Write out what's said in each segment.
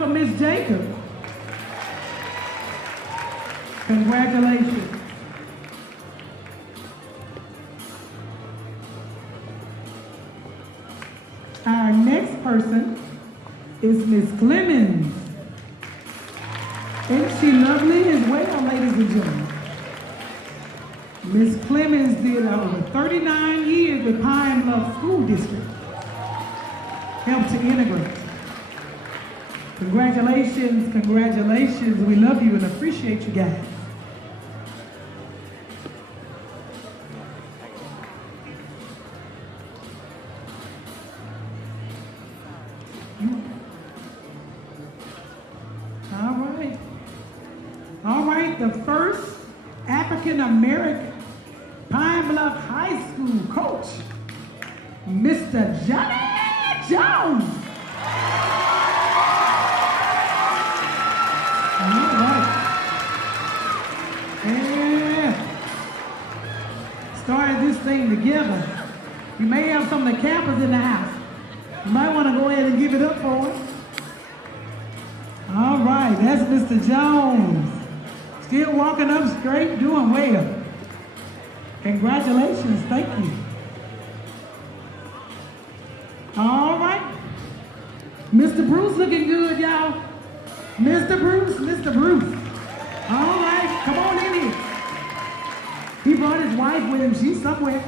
for Miss Jacob. Congratulations. Our next person is Miss Clemens. Isn't she lovely as well, ladies and gentlemen? Miss Clemens did over 39 years with Pine Bluff School District. Helped to integrate. Congratulations, congratulations. We love you and appreciate you guys. All right, the first African-American Pine Bluff High School coach, Mr. Johnny Jones. All right. And started this thing together. You may have some of the campers in the house. You might want to go ahead and give it up for him. All right, that's Mr. Jones. Still walking up straight, doing well. Congratulations, thank you. All right. Mr. Bruce looking good, y'all. Mr. Bruce, Mr. Bruce. All right, come on in here. He brought his wife with him, she's somewhere.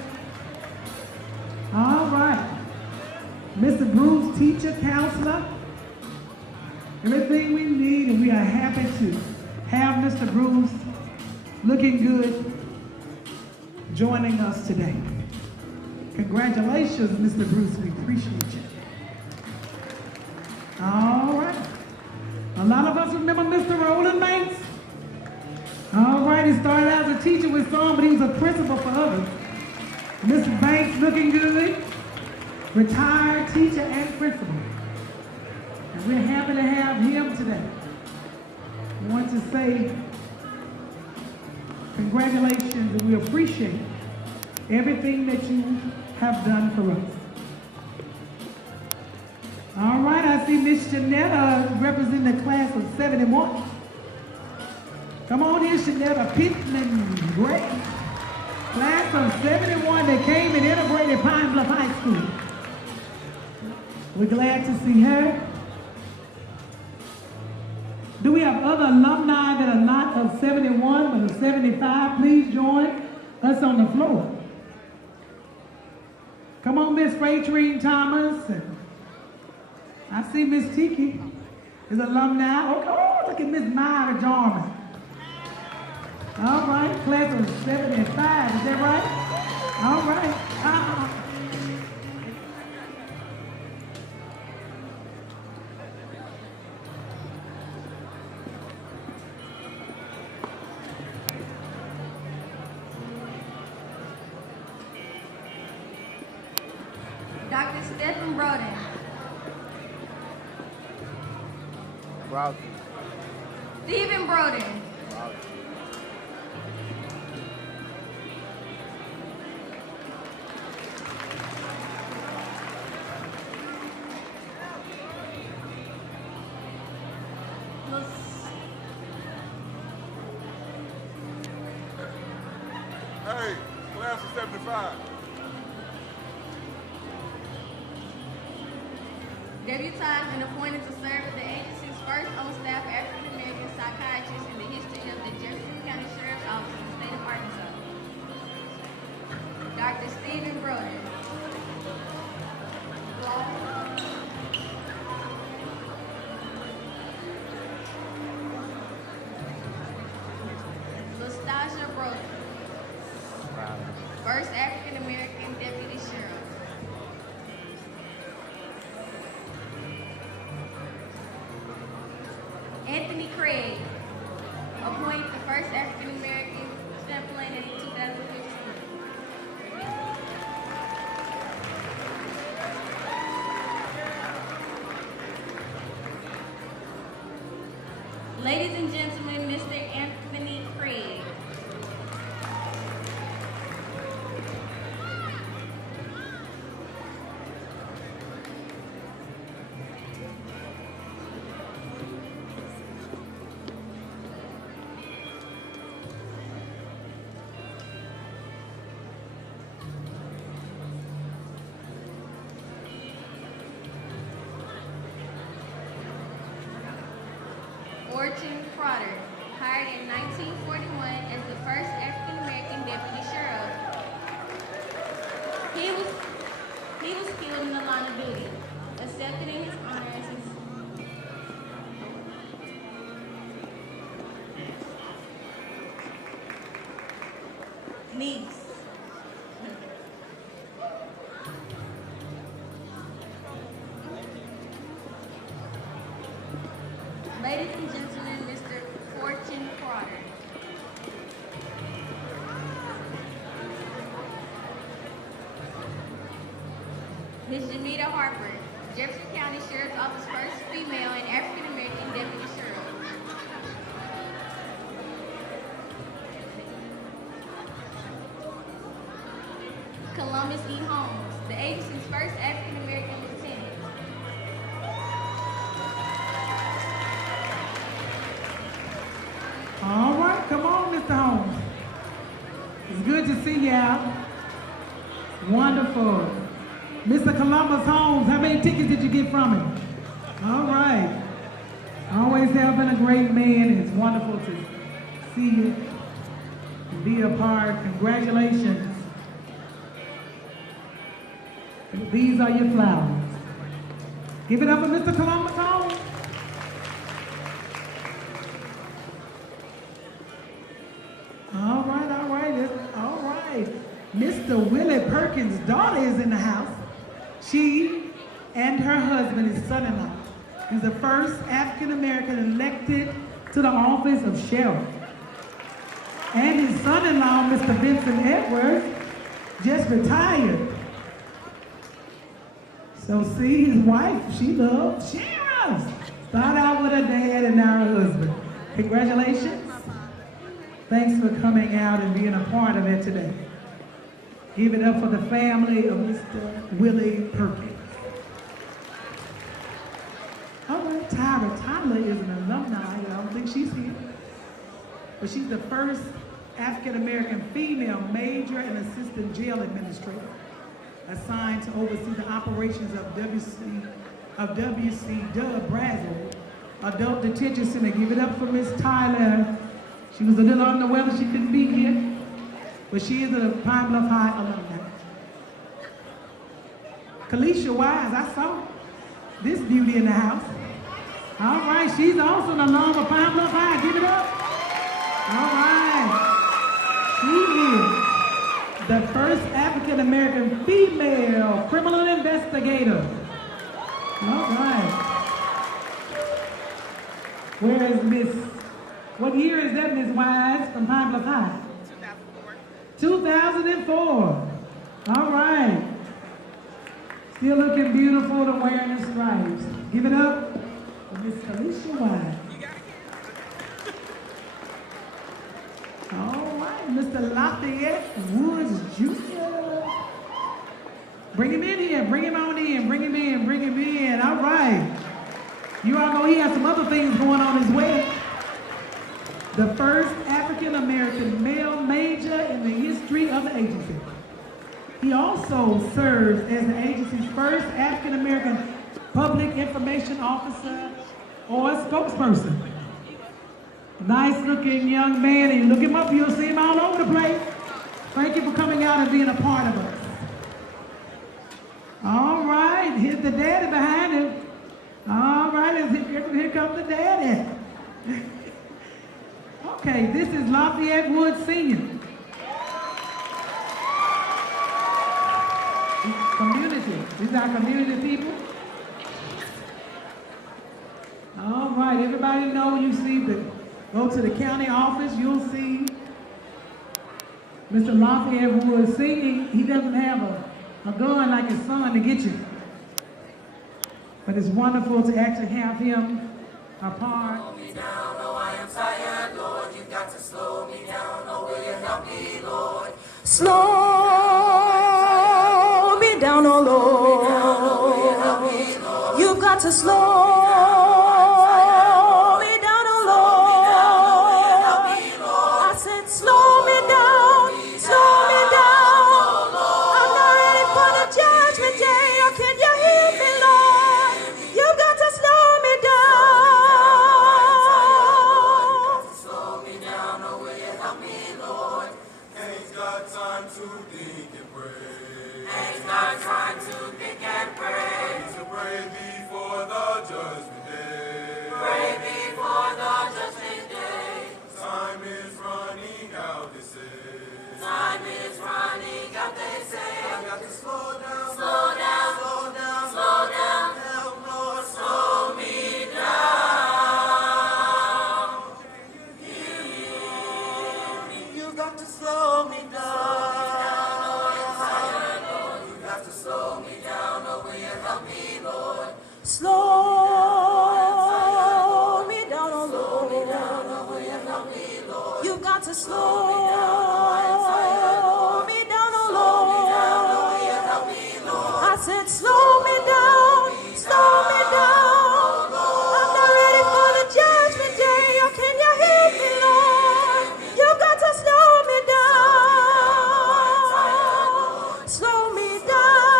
All right. Mr. Bruce, teacher, counselor. Everything we need, and we are happy to have Mr. Bruce looking good joining us today. Congratulations, Mr. Bruce. We appreciate you. All right. A lot of us remember Mr. Roland Banks. All right, he started out as a teacher with some, but he was a principal for others. Mr. Banks looking good. Retired teacher and principal. And we're happy to have him today. I want to say congratulations, and we appreciate everything that you have done for us. All right, I see Miss Janetta representing the class of 71. Come on here, Janetta Pittman Gray. Class of 71 that came and integrated Pine Bluff High School. We're glad to see her. Do we have other alumni that are not of 71 but of 75? Please join us on the floor. Come on, Miss Rachel Thomas. I see Miss Tiki is alumni. Oh, look at Miss Myra Jarman. All right, class of 75, is that right? All right. Dr. Stephen Broden. Browson. Stephen Broden. Hey, class of 75. Deputized and appointed to serve as the agency's first on-staff African-American psychiatrist in the history of the Jefferson County Sheriff's Office in the state of Arkansas. Dr. Stephen Broden. Lastasha Broden. First African-American Deputy Sheriff. Anthony Craig, appointed the first African-American stamp planner in 2015. Ladies and gentlemen, Mr. Anthony Craig. Fortune Crowder, hired in 1941 as the first African-American deputy sheriff. He was killed in the line of duty, accepted in his honor as his niece. Ladies and gentlemen, Mr. Fortune Crowder. Ms. Jamita Harper, Jefferson County Sheriff's Office first female and African American deputy sheriff. Columbus E. Holmes, the agency's first African American lieutenant. All right, come on, Mr. Holmes. It's good to see you out. Wonderful. Mr. Columbus Holmes, how many tickets did you get from him? All right. Always have been a great man. It's wonderful to see you and be a part. Congratulations. These are your flowers. Give it up for Mr. Columbus Holmes. All right. Mr. Willie Perkins' daughter is in the house. She and her husband, his son-in-law, is the first African-American elected to the office of sheriff. And his son-in-law, Mr. Vincent Edwards, just retired. So see, his wife, she loves sheriffs. Start out with her dad and now her husband. Congratulations. Thanks for coming out and being a part of it today. Give it up for the family of Mr. Willie Perkins. All right, Tyra Tyler is an alumni. I don't think she's here. But she's the first African-American female major and assistant jail administrator assigned to oversee the operations of WC Dub Brazel Adult Detention Center. Give it up for Miss Tyler. She was a little under the weather, she couldn't be here, but she is a Pine Bluff High alumni. Kalisha Wise, I saw this beauty in the house. All right, she's also an alum of Pine Bluff High. Give it up. All right. She is the first African-American female criminal investigator. All right. Where is Miss, what year is that, Miss Wise from Pine Bluff High? 2004. All right. Still looking beautiful and wearing the stripes. Give it up for Miss Alicia Wise. All right, Mr. Lafayette Woods Jr. Bring him in here, bring him on in, bring him in. All right. You all know he has some other things going on as well. The first African-American male major in the history of the agency. He also serves as the agency's first African-American public information officer or spokesperson. Nice looking young man, and you look him up, you'll see him all over the place. Thank you for coming out and being a part of us. All right, here's the daddy behind him. All right, here comes the daddy. Okay, this is Lafayette Woods Sr. Community. These are community people. All right, everybody know you see go to the county office, you'll see Mr. Lafayette Woods Sr. He doesn't have a gun like his son to get you. But it's wonderful to actually have him a part. Slow me down, oh, I am tired, Lord. You got to slow me down, oh, will you help me, Lord? Slow me down, oh, Lord. You've got to slow me down, oh, Lord. I said, slow me down, slow me down. I'm not ready for the judgment day. Oh, can you hear me, Lord? You've got to slow me down. got to slow me down, oh Lord. I said, slow me down, slow me down. I'm not ready for the judgment day. Oh, can you hear me, Lord? You've got to slow me down, slow me down,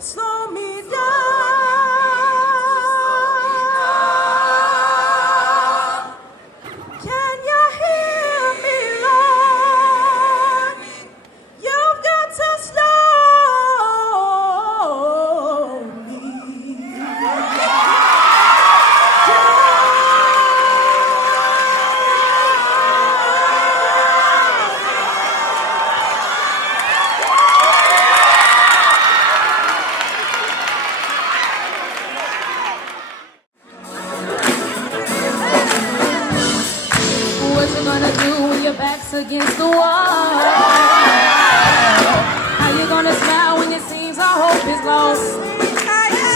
slow me down. Can you hear me, Lord? You've got to slow me What you gonna do when your back's against the wall? How you gonna smile when it seems all hope is lost?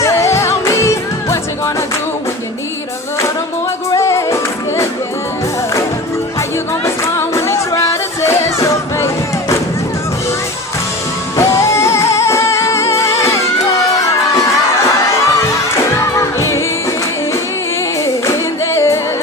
Tell me what you gonna do when you need a little more grace. Yeah, yeah. How you gonna respond when they try to test your faith? In there.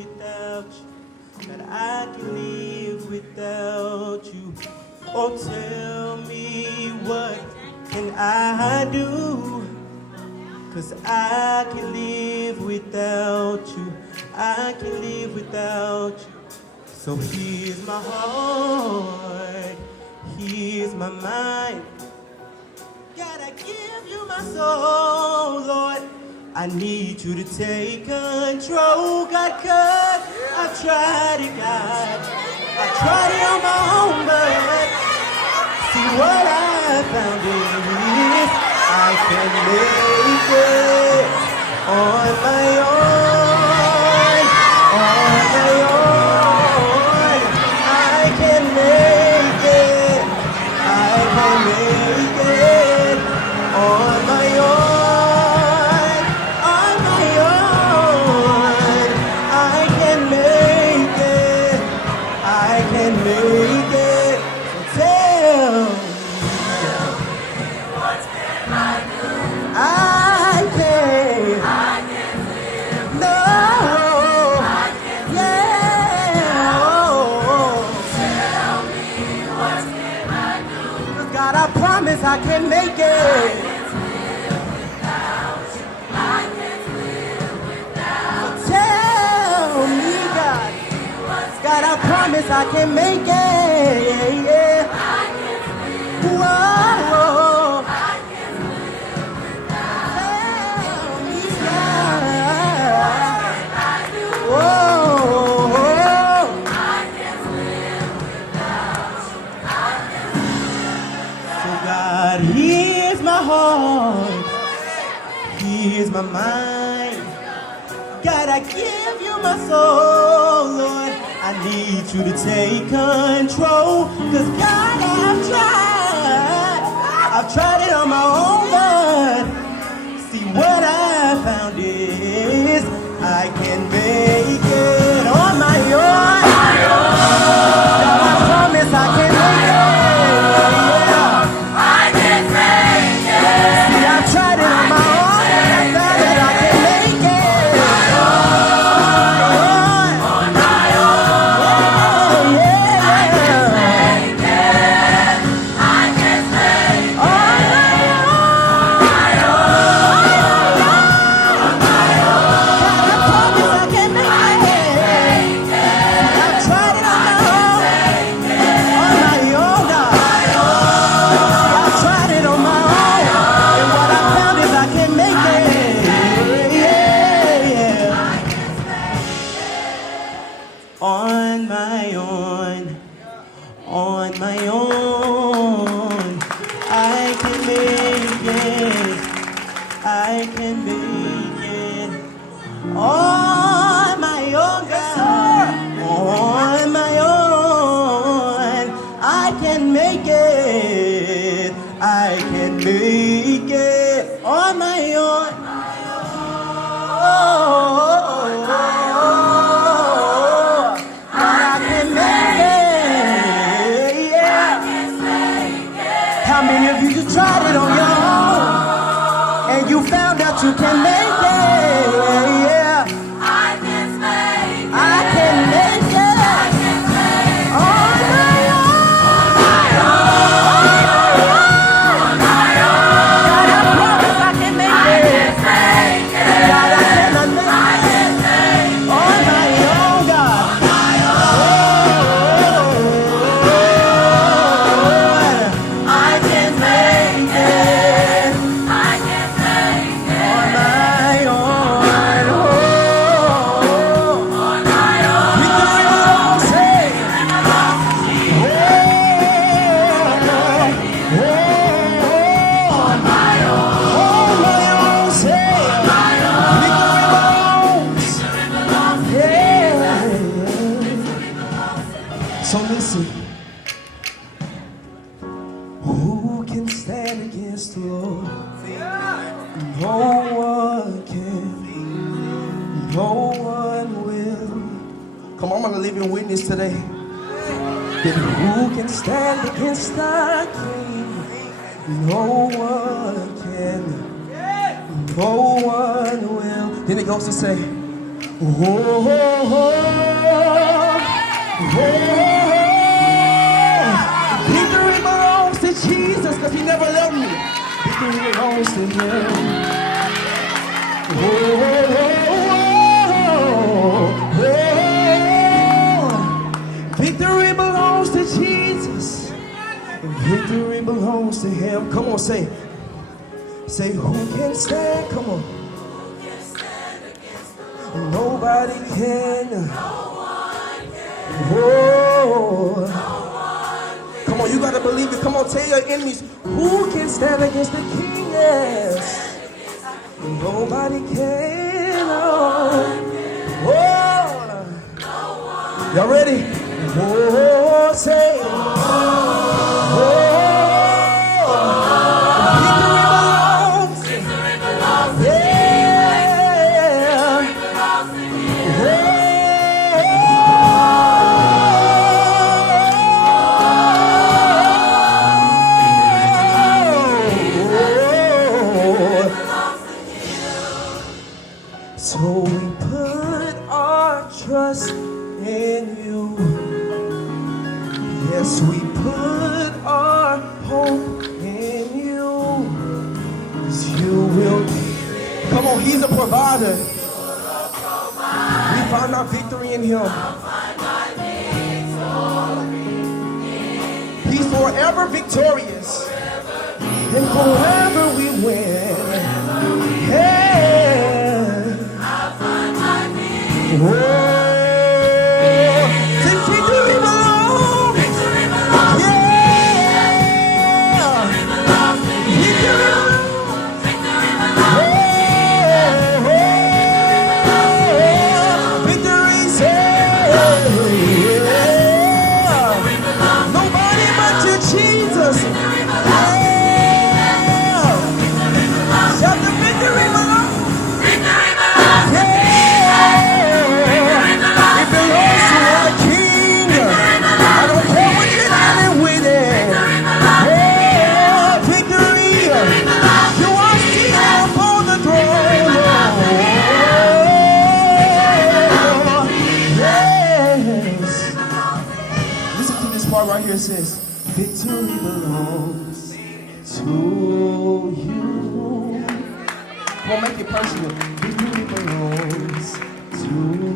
without you, that I can live without you. Oh, tell me what can I do? 'Cause I can live without you. I can live without you. So here's my heart, here's my mind. Gotta give you my soul, Lord. I need you to take control, God, 'cause I tried it, God. I tried it on my own, but see what I found is I can make it on my own, on my own. I can make it, I can make it on my own, on my own. I can make it, I can make it. So tell me. I can live. No. I can yeah. Tell me what can I do? 'Cause God, I promise I can make it. I can't live without. Tell me, God. God, I promise I can make it. Yeah. I can live. Whoa. Here's my heart, here's my mind. God, I give you my soul, Lord. I need you to take control. 'Cause God, I've tried it on my own, but see what I found is I can make it on my own. God, I promise I can make it. You can make it, yeah. I can make it. I can make it. I can make it. On my own. On my own. God, I promise I can make it. I can make it. God, I cannot make it. I can make it. On my own, God. On my own. I can make it. So listen, who can stand against the Lord? No one can, no one will. Come on, I'm gonna leave you a witness today. Then who can stand against the King? No one can, no one will. Then it goes to say, Oh, oh, oh, oh. Victory belongs to Jesus because he never left me. Victory belongs to him. Oh, oh, oh, oh. Victory belongs to Jesus. Victory belongs to him. Come on, say, who can stand? Come on. Nobody can. No one can. Whoa. Come on, you gotta believe it. Come on, tell your enemies, who can stand against the king? Yes. Nobody can. Whoa. Y'all ready? Whoa, say. So we put our trust in you. Yes, we put our hope in you. 'Cause you will. Come on, he's a provider. We found our victory in him. He's forever victorious. And forever we win. Hey. Whoa. Say victory belongs. Victory belongs. Yeah. Victory belongs. Victory belongs. Victory belongs. Victory says. Nobody but you, Jesus. Shout the victory belongs. Victory belongs. Yeah. Right here says, victory belongs to you. Come on, make it personal. Victory belongs to you.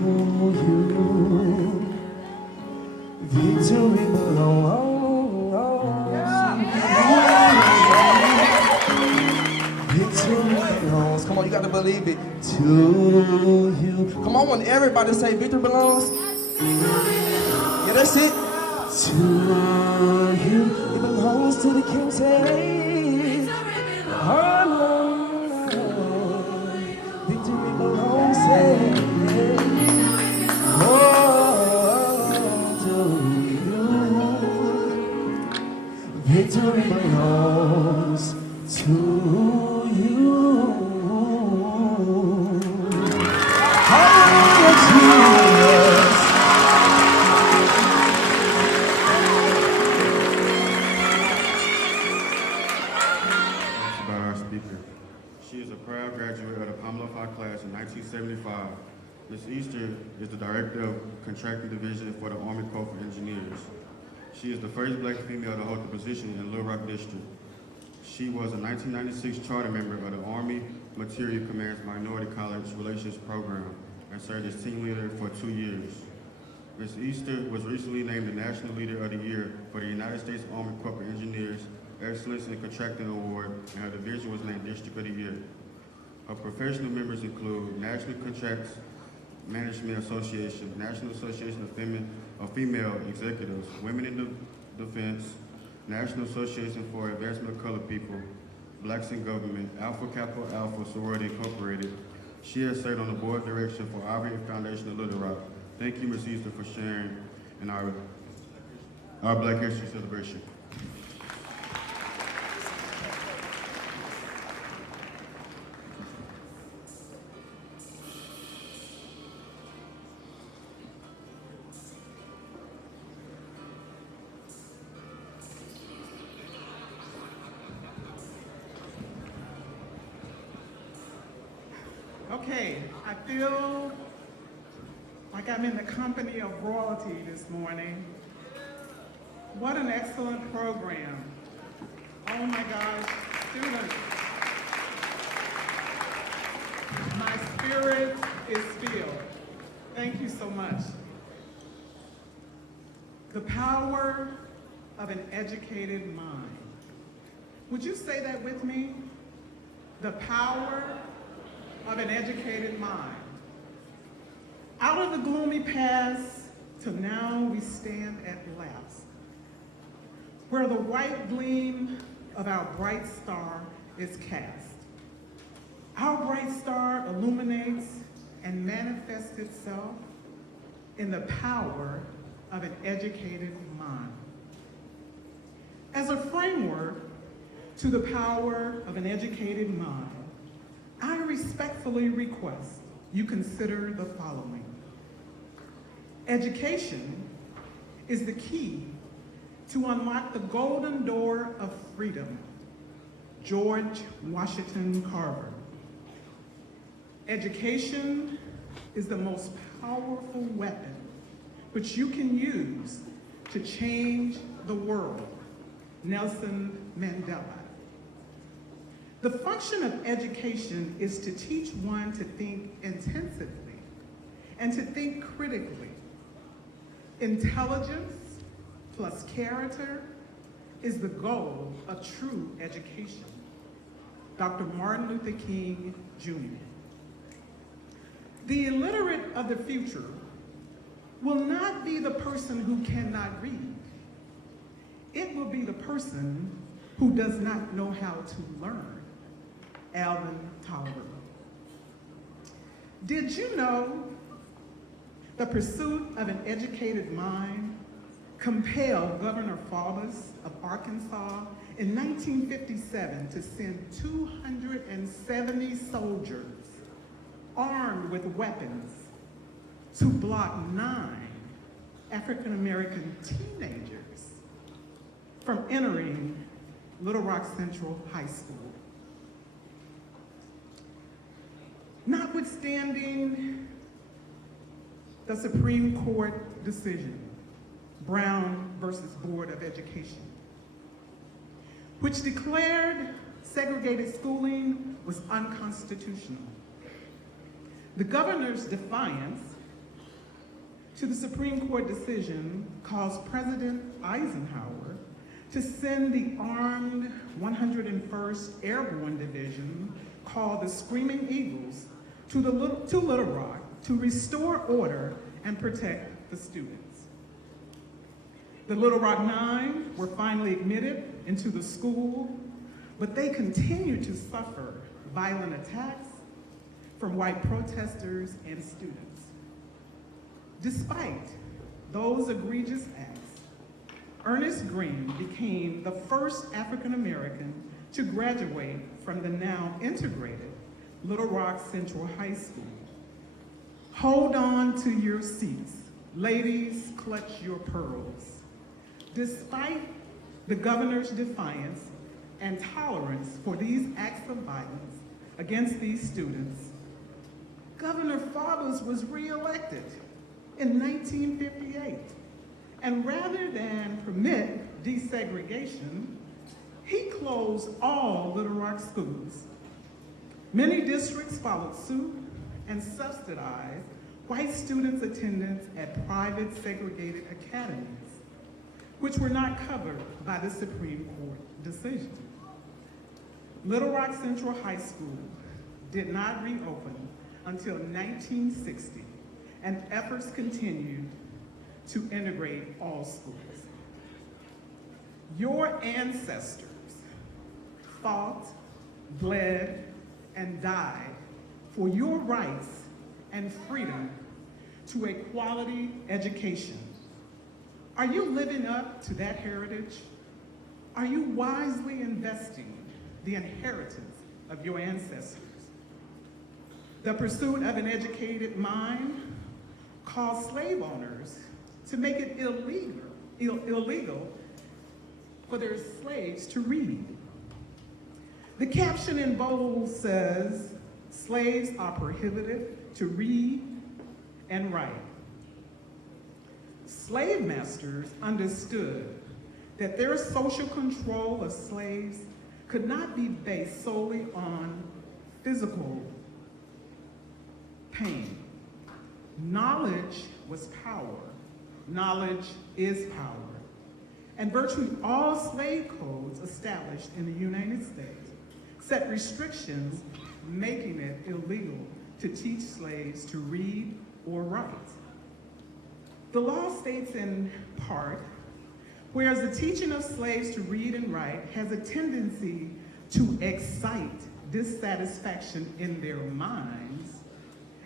Victory belongs. Victory belongs. Come on, you gotta believe it. To you. Come on, I want everybody to say victory belongs. Yeah, that's it. To you, it belongs to the King. Say, victory belongs to you. Victory belongs to you. Hallelujah, Jesus. She is a proud graduate of the Bluff class in 1975. Ms. Easter is the Director of Contracting Division for the Army Corps of Engineers. She is the first black female to hold the position in Little Rock District. She was a 1996 charter member of the Army Materiel Command's Minority College Relations Program and served as team leader for 2 years. Ms. Easter was recently named the National Leader of the Year for the United States Army Corps of Engineers Excellence in Contracting Award, and her division was named District of the Year. Her professional members include National Contracts Management Association, National Association of Female Executives, Women in Defense, National Association for Advancement of Colored People, Blacks in Government, Alpha Kappa Alpha Sorority Incorporated. She has served on the board of direction for Ivory Foundation of Little Rock. Thank you, Ms. Easter, for sharing in our Black History celebration. Okay, I feel like I'm in the company of royalty this morning. What an excellent program. Oh my gosh, students. My spirit is filled. Thank you so much. The power of an educated mind. Would you say that with me? The power of an educated mind. Out of the gloomy past to now we stand at last, where the white gleam of our bright star is cast. Our bright star illuminates and manifests itself in the power of an educated mind. As a framework to the power of an educated mind, I respectfully request you consider the following. Education is the key to unlock the golden door of freedom. George Washington Carver. Education is the most powerful weapon which you can use to change the world. Nelson Mandela. The function of education is to teach one to think intensively and to think critically. Intelligence plus character is the goal of true education. Dr. Martin Luther King, Jr. The illiterate of the future will not be the person who cannot read. It will be the person who does not know how to learn. Alvin Tolliver. Did you know the pursuit of an educated mind compelled Governor Faubus of Arkansas in 1957 to send 270 soldiers armed with weapons to block 9 African-American teenagers from entering Little Rock Central High School? Notwithstanding the Supreme Court decision, Brown versus Board of Education, which declared segregated schooling was unconstitutional. The governor's defiance to the Supreme Court decision caused President Eisenhower to send the armed 101st Airborne Division, called the Screaming Eagles, to Little Rock to restore order and protect the students. The Little Rock 9 were finally admitted into the school, but they continued to suffer violent attacks from white protesters and students. Despite those egregious acts, Ernest Green became the first African American to graduate from the now integrated Little Rock Central High School. Hold on to your seats. Ladies, clutch your pearls. Despite the governor's defiance and tolerance for these acts of violence against these students, Governor Faubus was reelected in 1958. And rather than permit desegregation, he closed all Little Rock schools. Many districts followed suit and subsidized white students' attendance at private segregated academies, which were not covered by the Supreme Court decision. Little Rock Central High School did not reopen until 1960, and efforts continued to integrate all schools. Your ancestors fought, bled, and died for your rights and freedom to a quality education. Are you living up to that heritage? Are you wisely investing the inheritance of your ancestors? The pursuit of an educated mind caused slave owners to make it illegal for their slaves to read. The caption in bold says, "Slaves are prohibited to read and write." Slave masters understood that their social control of slaves could not be based solely on physical pain. Knowledge was power. Knowledge is power. And virtually all slave codes established in the United States set restrictions making it illegal to teach slaves to read or write. The law states in part, whereas the teaching of slaves to read and write has a tendency to excite dissatisfaction in their minds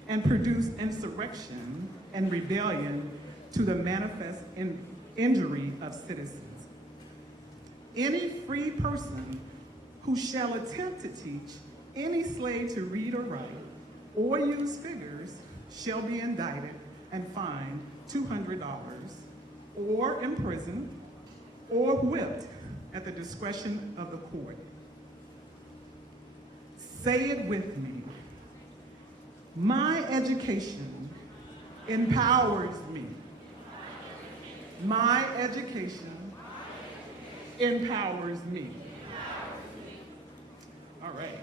and produce insurrection and rebellion to the manifest injury of citizens. Any free person who shall attempt to teach any slave to read or write or use figures shall be indicted and fined $200 or imprisoned or whipped at the discretion of the court. Say it with me. My education empowers me. My education empowers me. All right.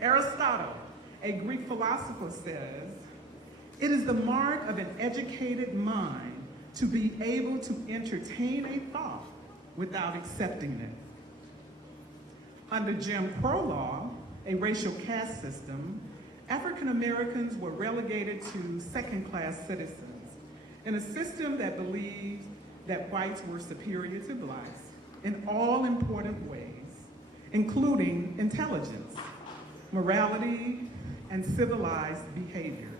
Aristotle, a Greek philosopher, says, "It is the mark of an educated mind to be able to entertain a thought without accepting it." Under Jim Crow law, a racial caste system, African Americans were relegated to second-class citizens in a system that believed that whites were superior to blacks in all important ways, including intelligence, morality, and civilized behavior.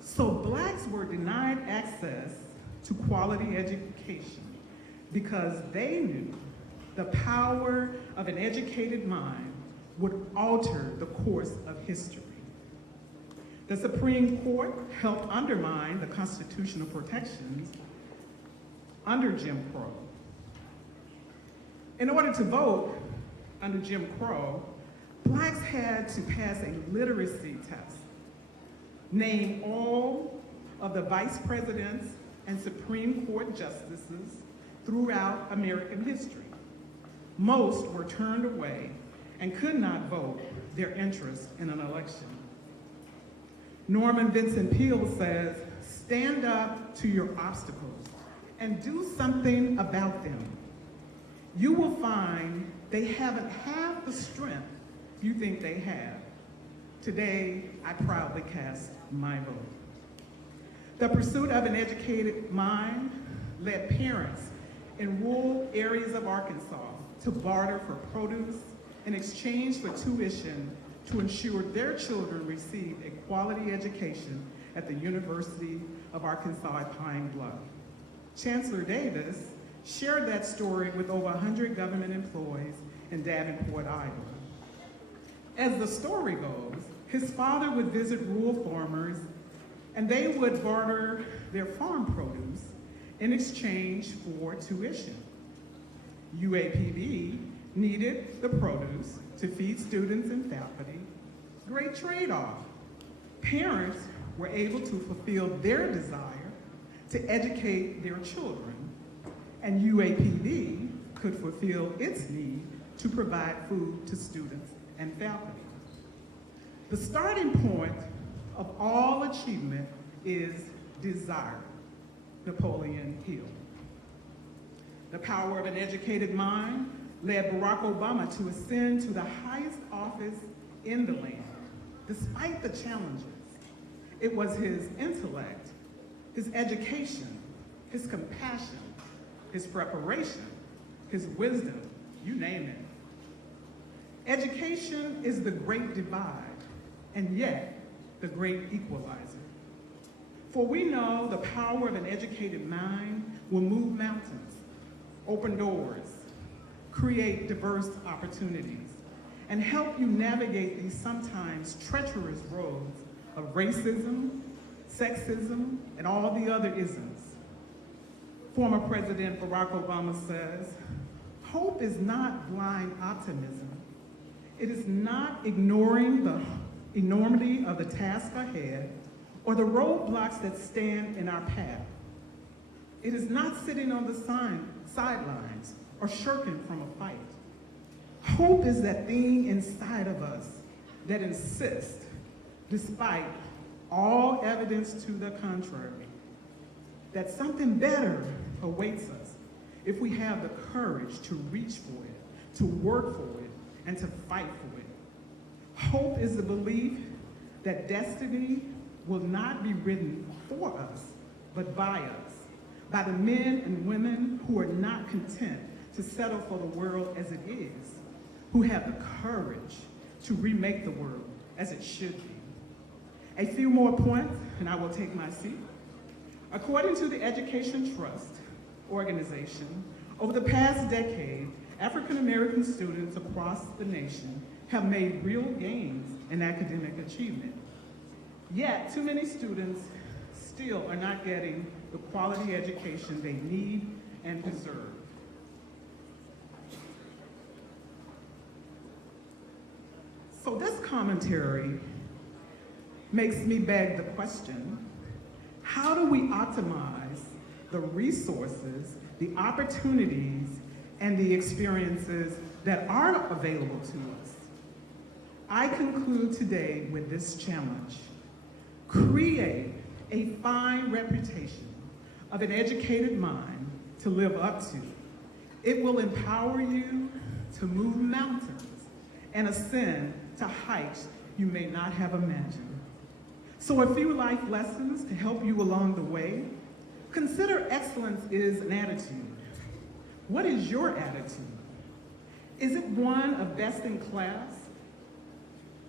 So blacks were denied access to quality education because they knew the power of an educated mind would alter the course of history. The Supreme Court helped undermine the constitutional protections under Jim Crow. In order to vote under Jim Crow, blacks had to pass a literacy test, name all of the vice presidents and Supreme Court justices throughout American history. Most were turned away and could not vote their interest in an election. Norman Vincent Peale says, "Stand up to your obstacles and do something about them. You will find they haven't half the strength you think they have." Today, I proudly cast my vote. The pursuit of an educated mind led parents in rural areas of Arkansas to barter for produce in exchange for tuition to ensure their children received a quality education at the University of Arkansas at Pine Bluff. Chancellor Davis shared that story with over 100 government employees in Davenport, Iowa. As the story goes, his father would visit rural farmers and they would barter their farm produce in exchange for tuition. UAPB needed the produce to feed students and faculty. Great trade-off. Parents were able to fulfill their desire to educate their children, and UAPB could fulfill its need to provide food to students and faculty. The starting point of all achievement is desire. Napoleon Hill. The power of an educated mind led Barack Obama to ascend to the highest office in the land, despite the challenges. It was his intellect, his education, his compassion, his preparation, his wisdom, you name it. Education is the great divide, and yet the great equalizer. For we know the power of an educated mind will move mountains, open doors, create diverse opportunities, and help you navigate these sometimes treacherous roads of racism, sexism, and all the other isms. Former President Barack Obama says, "Hope is not blind optimism. It is not ignoring the enormity of the task ahead or the roadblocks that stand in our path. It is not sitting on the sidelines or shirking from a fight. Hope is that thing inside of us that insists, despite all evidence to the contrary, that something better awaits us if we have the courage to reach for it, to work for it, and to fight for it. Hope is the belief that destiny will not be written for us, but by us, by the men and women who are not content to settle for the world as it is, who have the courage to remake the world as it should be. A few more points, and I will take my seat. According to the Education Trust organization, over the past decade, African American students across the nation have made real gains in academic achievement. Yet, too many students still are not getting the quality education they need and deserve. So this commentary makes me beg the question, how do we optimize the resources, the opportunities, and the experiences that are available to us? I conclude today with this challenge. Create a fine reputation of an educated mind to live up to. It will empower you to move mountains and ascend to heights you may not have imagined. So a few life lessons to help you along the way. Consider excellence is an attitude. What is your attitude? Is it one of best in class?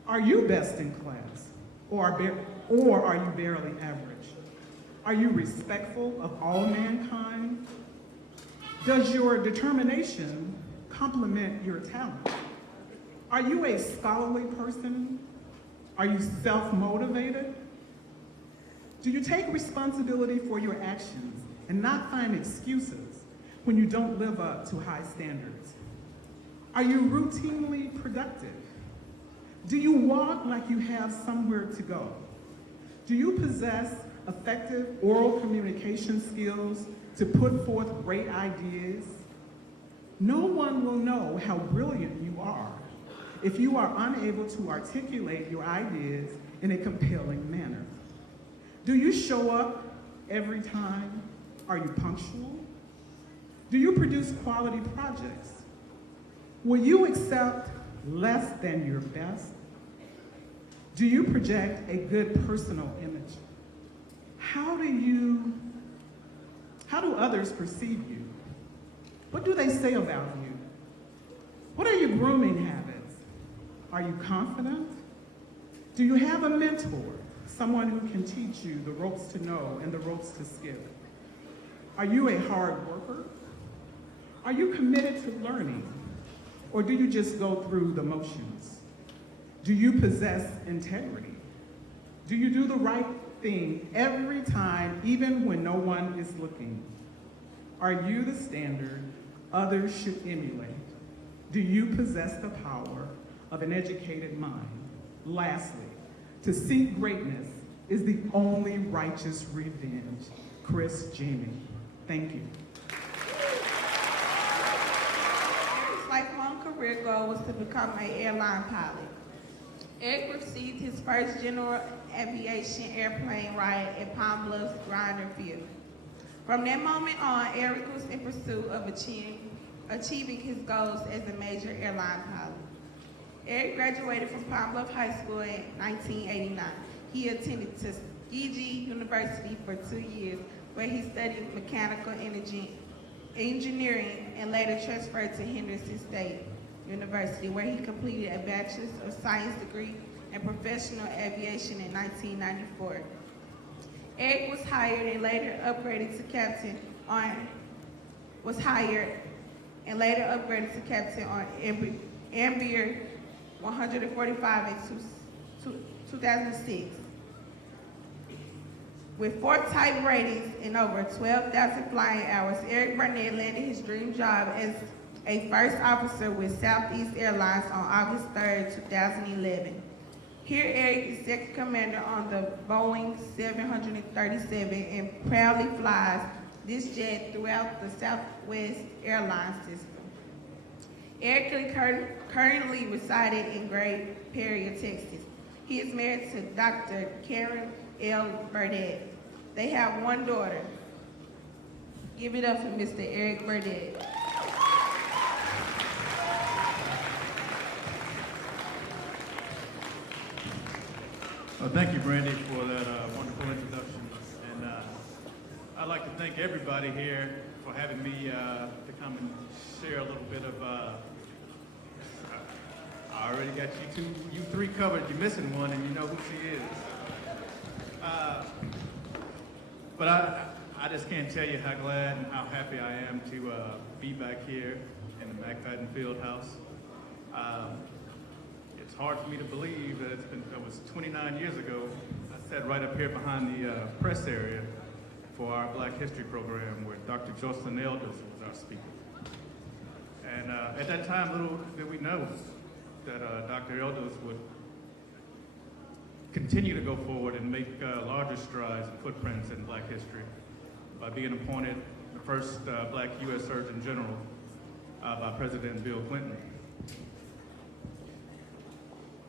Are you best in class? Or are you barely average? Are you respectful of all mankind? Does your determination complement your talent? Are you a scholarly person? Are you self-motivated? Do you take responsibility for your actions and not find excuses when you don't live up to high standards? Are you routinely productive? Do you walk like you have somewhere to go? Do you possess effective oral communication skills to put forth great ideas? No one will know how brilliant you are if you are unable to articulate your ideas in a compelling manner. Do you show up every time? Are you punctual? Do you produce quality projects? Will you accept less than your best? Do you project a good personal image? How do others perceive you? What do they say about you? What are your grooming habits? Are you confident? Do you have a mentor, someone who can teach you the ropes to know and the ropes to skip? Are you a hard worker? Are you committed to learning? Or do you just go through the motions? Do you possess integrity? Do you do the right thing every time, even when no one is looking? Are you the standard others should emulate? Do you possess the power of an educated mind? Lastly, to seek greatness is the only righteous revenge. Chris Jamie. Thank you. Eric's lifelong career goal was to become an airline pilot. Eric received his first general aviation airplane ride at Palm Bluff's Grinder Field. From that moment on, Eric was in pursuit of achieving his goals as a major airline pilot. Eric graduated from Palm Bluff High School in 1989. He attended Tuskegee University for 2 years, where he studied mechanical engineering and later transferred to Henderson State University, where he completed a Bachelor's of Science degree in professional aviation in 1994. Eric was hired and later upgraded to captain on Embraer 145 in 2006. With 4 type ratings and over 12,000 flying hours, Eric Burnett landed his dream job as a first officer with Southeast Airlines on August 3rd, 2011. Here, Eric is second commander on the Boeing 737 and proudly flies this jet throughout the Southwest Airlines system. Eric currently resided in Great Prairie, Texas. He is married to Dr. Karen L. Burdett. They have one daughter. Give it up for Mr. Eric Burdett. Well, thank you, Brandy, for that wonderful introduction. And I'd like to thank everybody here for having me to come and share a little bit of. I already got you three covered. You're missing one, and you know who she is. But I just can't tell you how glad and how happy I am to be back here in the McFadden Fieldhouse. It's hard for me to believe that it was 29 years ago. I sat right up here behind the press area for our Black History program where Dr. Jocelyn Elders was our speaker. And at that time, little did we know that Dr. Elders would continue to go forward and make larger strides and footprints in Black history by being appointed the first Black U.S. Surgeon General by President Bill Clinton.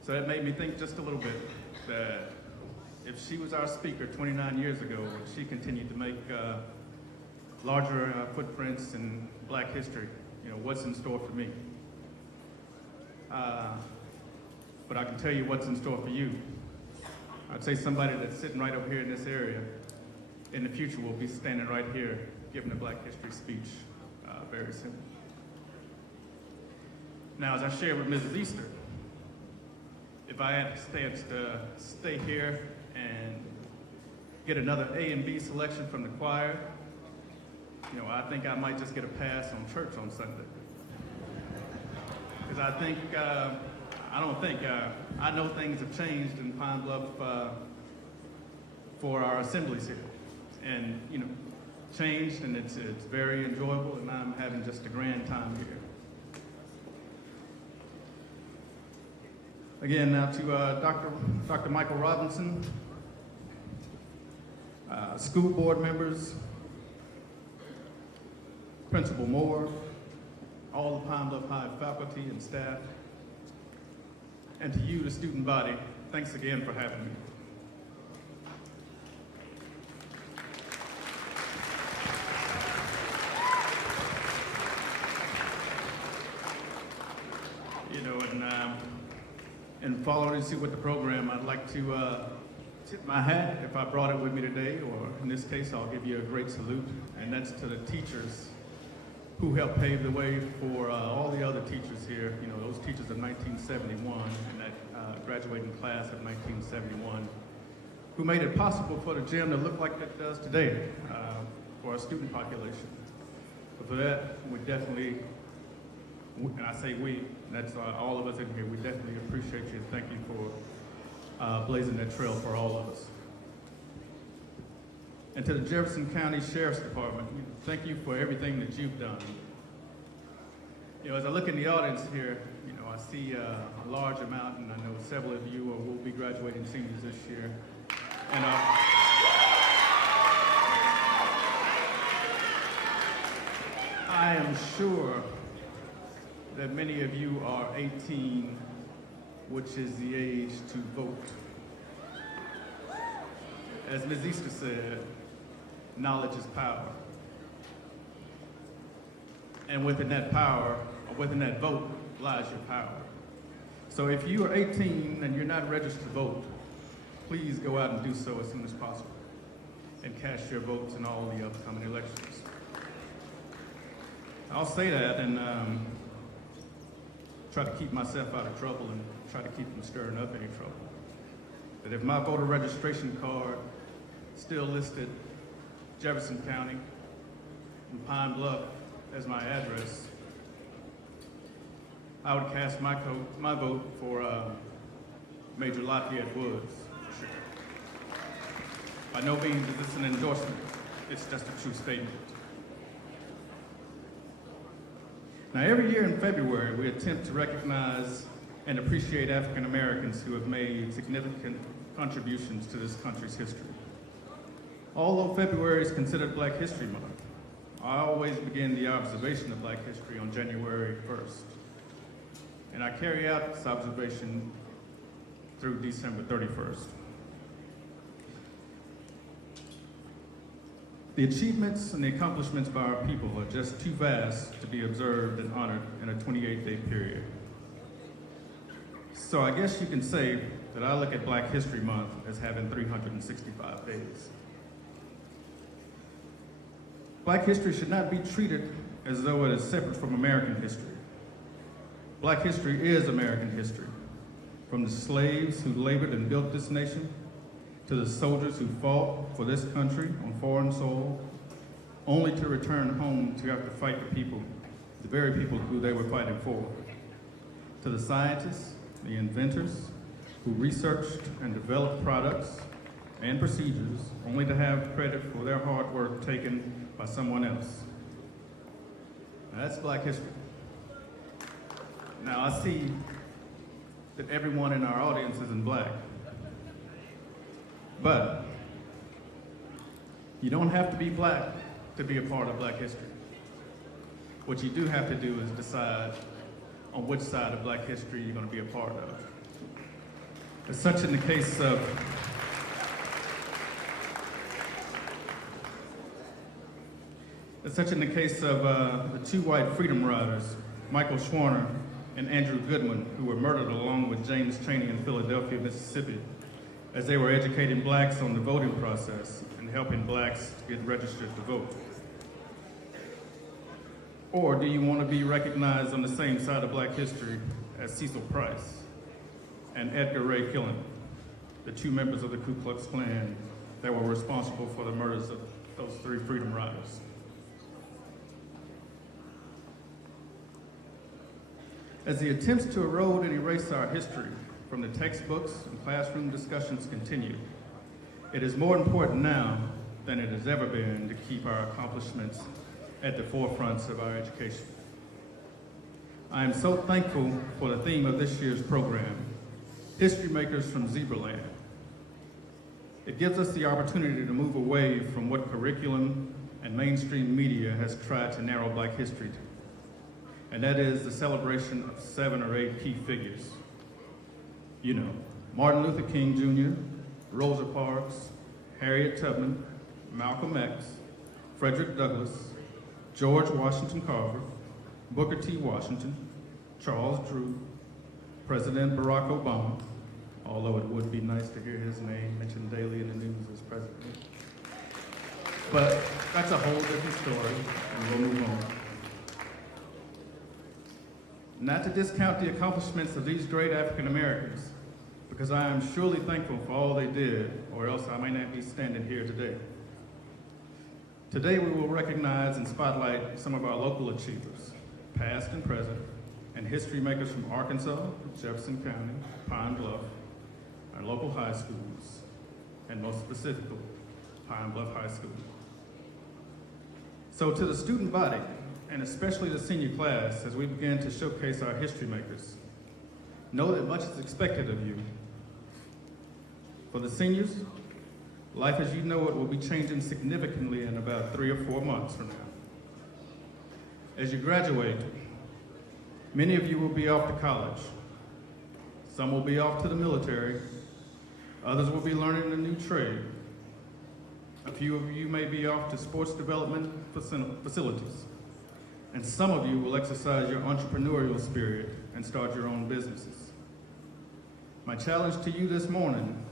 So that made me think just a little bit that if she was our speaker 29 years ago, and she continued to make larger footprints in Black history, you know, what's in store for me? But I can tell you what's in store for you. I'd say somebody that's sitting right over here in this area in the future will be standing right here giving a Black history speech very soon. Now, as I shared with Mrs. Easter, if I had to stay here and get another A and B selection from the choir, you know, I think I might just get a pass on church on Sunday. Because I know things have changed in Pine Bluff for our assemblies here. And, you know, changed, and it's very enjoyable, and I'm having just a grand time here. Again, now to Dr. Michael Robinson, school board members, Principal Moore, all the Pine Bluff High faculty and staff, and to you, the student body, thanks again for having me. You know, and following suit with the program, I'd like to tip my hat if I brought it with me today, or in this case, I'll give you a great salute, and that's to the teachers who helped pave the way for all the other teachers here, you know, those teachers of 1971 and that graduating class of 1971, who made it possible for the gym to look like it does today for our student population. But for that, we definitely, and I say we, that's all of us in here, we definitely appreciate you and thank you for blazing that trail for all of us. And to the Jefferson County Sheriff's Department, thank you for everything that you've done. You know, as I look in the audience here, you know, I see a large amount, and I know several of you will be graduating seniors this year. And I am sure that many of you are 18, which is the age to vote. As Ms. Easter said, knowledge is power. And within that power, or within that vote, lies your power. So if you are 18 and you're not registered to vote, please go out and do so as soon as possible and cast your votes in all the upcoming elections. I'll say that and try to keep myself out of trouble and try to keep from stirring up any trouble. That if my voter registration card still listed Jefferson County and Pine Bluff as my address, I would cast my vote for Major Lafayette Woods, for sure. By no means is this an endorsement, it's just a true statement. Now, every year in February, we attempt to recognize and appreciate African Americans who have made significant contributions to this country's history. Although February is considered Black History Month, I always begin the observation of Black history on January 1st. And I carry out this observation through December 31st. The achievements and the accomplishments by our people are just too vast to be observed and honored in a 28-day period. So I guess you can say that I look at Black History Month as having 365 days. Black history should not be treated as though it is separate from American history. Black history is American history, from the slaves who labored and built this nation, to the soldiers who fought for this country on foreign soil, only to return home to have to fight the people, the very people who they were fighting for. To the scientists, the inventors, who researched and developed products and procedures, only to have credit for their hard work taken by someone else. Now, that's Black history. Now, I see that everyone in our audience is in black. But you don't have to be black to be a part of Black history. What you do have to do is decide on which side of Black history you're going to be a part of. As such in the case of the two white freedom riders, Michael Schwerner and Andrew Goodman, who were murdered along with James Chaney in Philadelphia, Mississippi, as they were educating blacks on the voting process and helping blacks get registered to vote. Or do you want to be recognized on the same side of Black history as Cecil Price and Edgar Ray Killen, the two members of the Ku Klux Klan that were responsible for the murders of those three freedom riders? As the attempts to erode and erase our history from the textbooks and classroom discussions continue, it is more important now than it has ever been to keep our accomplishments at the forefronts of our education. I am so thankful for the theme of this year's program, History Makers from Zebraland. It gives us the opportunity to move away from what curriculum and mainstream media has tried to narrow Black history to, and that is the celebration of 7 or 8 key figures. You know, Martin Luther King Jr., Rosa Parks, Harriet Tubman, Malcolm X, Frederick Douglass, George Washington Carver, Booker T. Washington, Charles Drew, President Barack Obama, although it would be nice to hear his name mentioned daily in the news as president. But that's a whole different story, and we'll move on. Not to discount the accomplishments of these great African Americans, because I am surely thankful for all they did, or else I might not be standing here today. Today we will recognize and spotlight some of our local achievers, past and present, and history makers from Arkansas, Jefferson County, Pine Bluff, our local high schools, and most specifically, Pine Bluff High School. So to the student body, and especially the senior class, as we begin to showcase our history makers, know that much is expected of you. For the seniors, life as you know it will be changing significantly in about 3 or 4 months from now. As you graduate, many of you will be off to college. Some will be off to the military. Others will be learning a new trade. A few of you may be off to sports development facilities. And some of you will exercise your entrepreneurial spirit and start your own businesses. My challenge to you this morning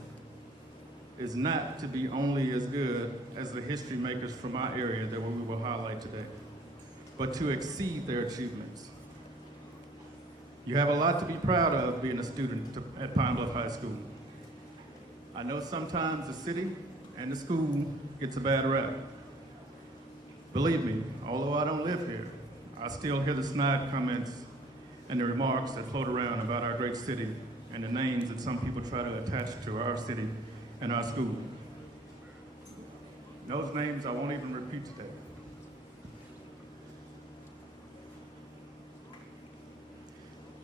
is not to be only as good as the history makers from our area that we will highlight today, but to exceed their achievements. You have a lot to be proud of being a student at Pine Bluff High School. I know sometimes the city and the school gets a bad rap. Believe me, although I don't live here, I still hear the snide comments and the remarks that float around about our great city and the names that some people try to attach to our city and our school. Those names I won't even repeat today.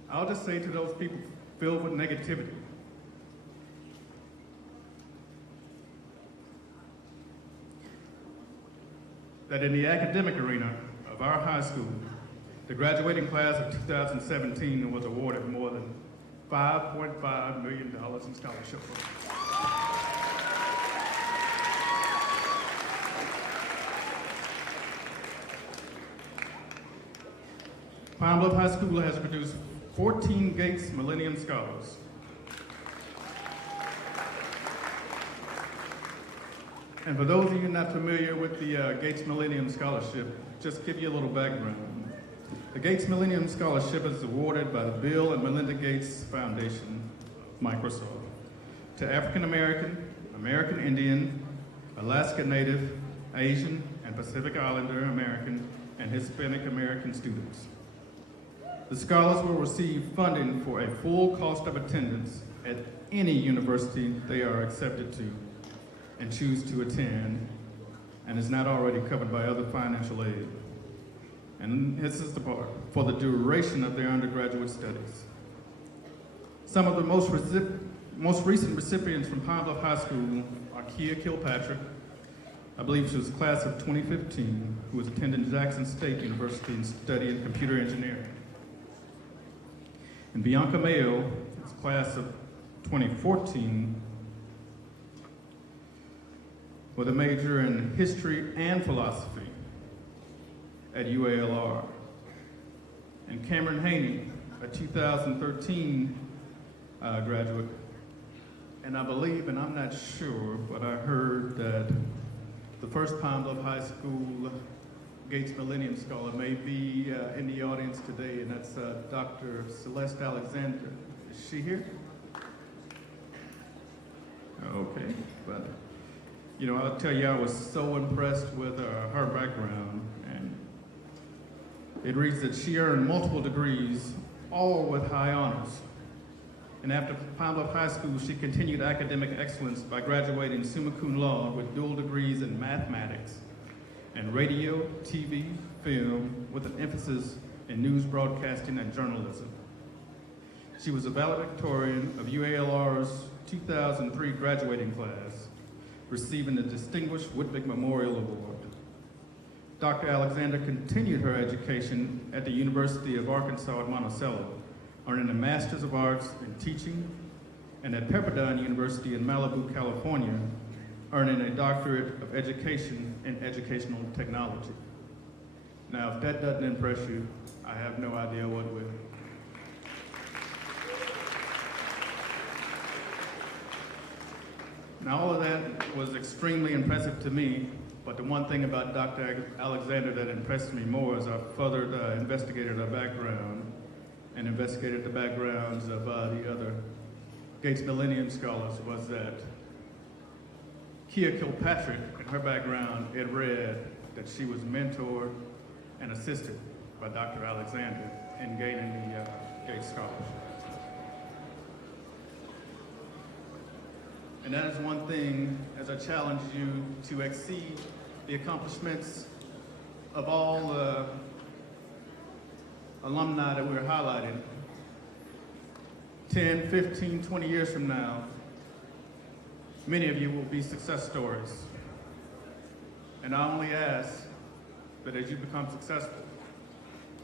I'll just say to those people filled with negativity, that in the academic arena of our high school, the graduating class of 2017 was awarded more than $5.5 million in scholarship funds. Pine Bluff High School has produced 14 Gates Millennium Scholars. And for those of you not familiar with the Gates Millennium Scholarship, just give you a little background. The Gates Millennium Scholarship is awarded by the Bill and Melinda Gates Foundation, Microsoft, to African American, American Indian, Alaska Native, Asian, and Pacific Islander American, and Hispanic American students. The scholars will receive funding for a full cost of attendance at any university they are accepted to and choose to attend, and is not already covered by other financial aid. And this is the part, for the duration of their undergraduate studies. Some of the most recent recipients from Pine Bluff High School are Kia Kilpatrick, I believe she was class of 2015, who was attending Jackson State University and studying computer engineering. And Bianca Mayo, is class of 2014, with a major in history and philosophy at UALR. And Cameron Haney, a 2013 graduate. And I believe, and I'm not sure, but I heard that the first Pine Bluff High School Gates Millennium Scholar may be in the audience today, and that's Dr. Celeste Alexander. Is she here? Okay, but you know, I'll tell you, I was so impressed with her background, and it reads that she earned multiple degrees, all with high honors. And after Pine Bluff High School, she continued academic excellence by graduating summa cum laude with dual degrees in mathematics and radio, TV, film, with an emphasis in news broadcasting and journalism. She was a valedictorian of UALR's 2003 graduating class, receiving the Distinguished Whitbeck Memorial Award. Dr. Alexander continued her education at the University of Arkansas at Monticello, earning a Master's of Arts in Teaching, and at Pepperdine University in Malibu, California, earning a Doctorate of Education in Educational Technology. Now, if that doesn't impress you, I have no idea what will. Now, all of that was extremely impressive to me, but the one thing about Dr. Alexander that impressed me more as I further investigated her background and investigated the backgrounds of the other Gates Millennium Scholars was that Kia Kilpatrick, in her background, it read that she was mentored and assisted by Dr. Alexander in gaining the Gates Scholarship. And that is one thing, as I challenge you to exceed the accomplishments of all the alumni that we're highlighting. 10, 15, 20 years from now, many of you will be success stories. And I only ask that as you become successful,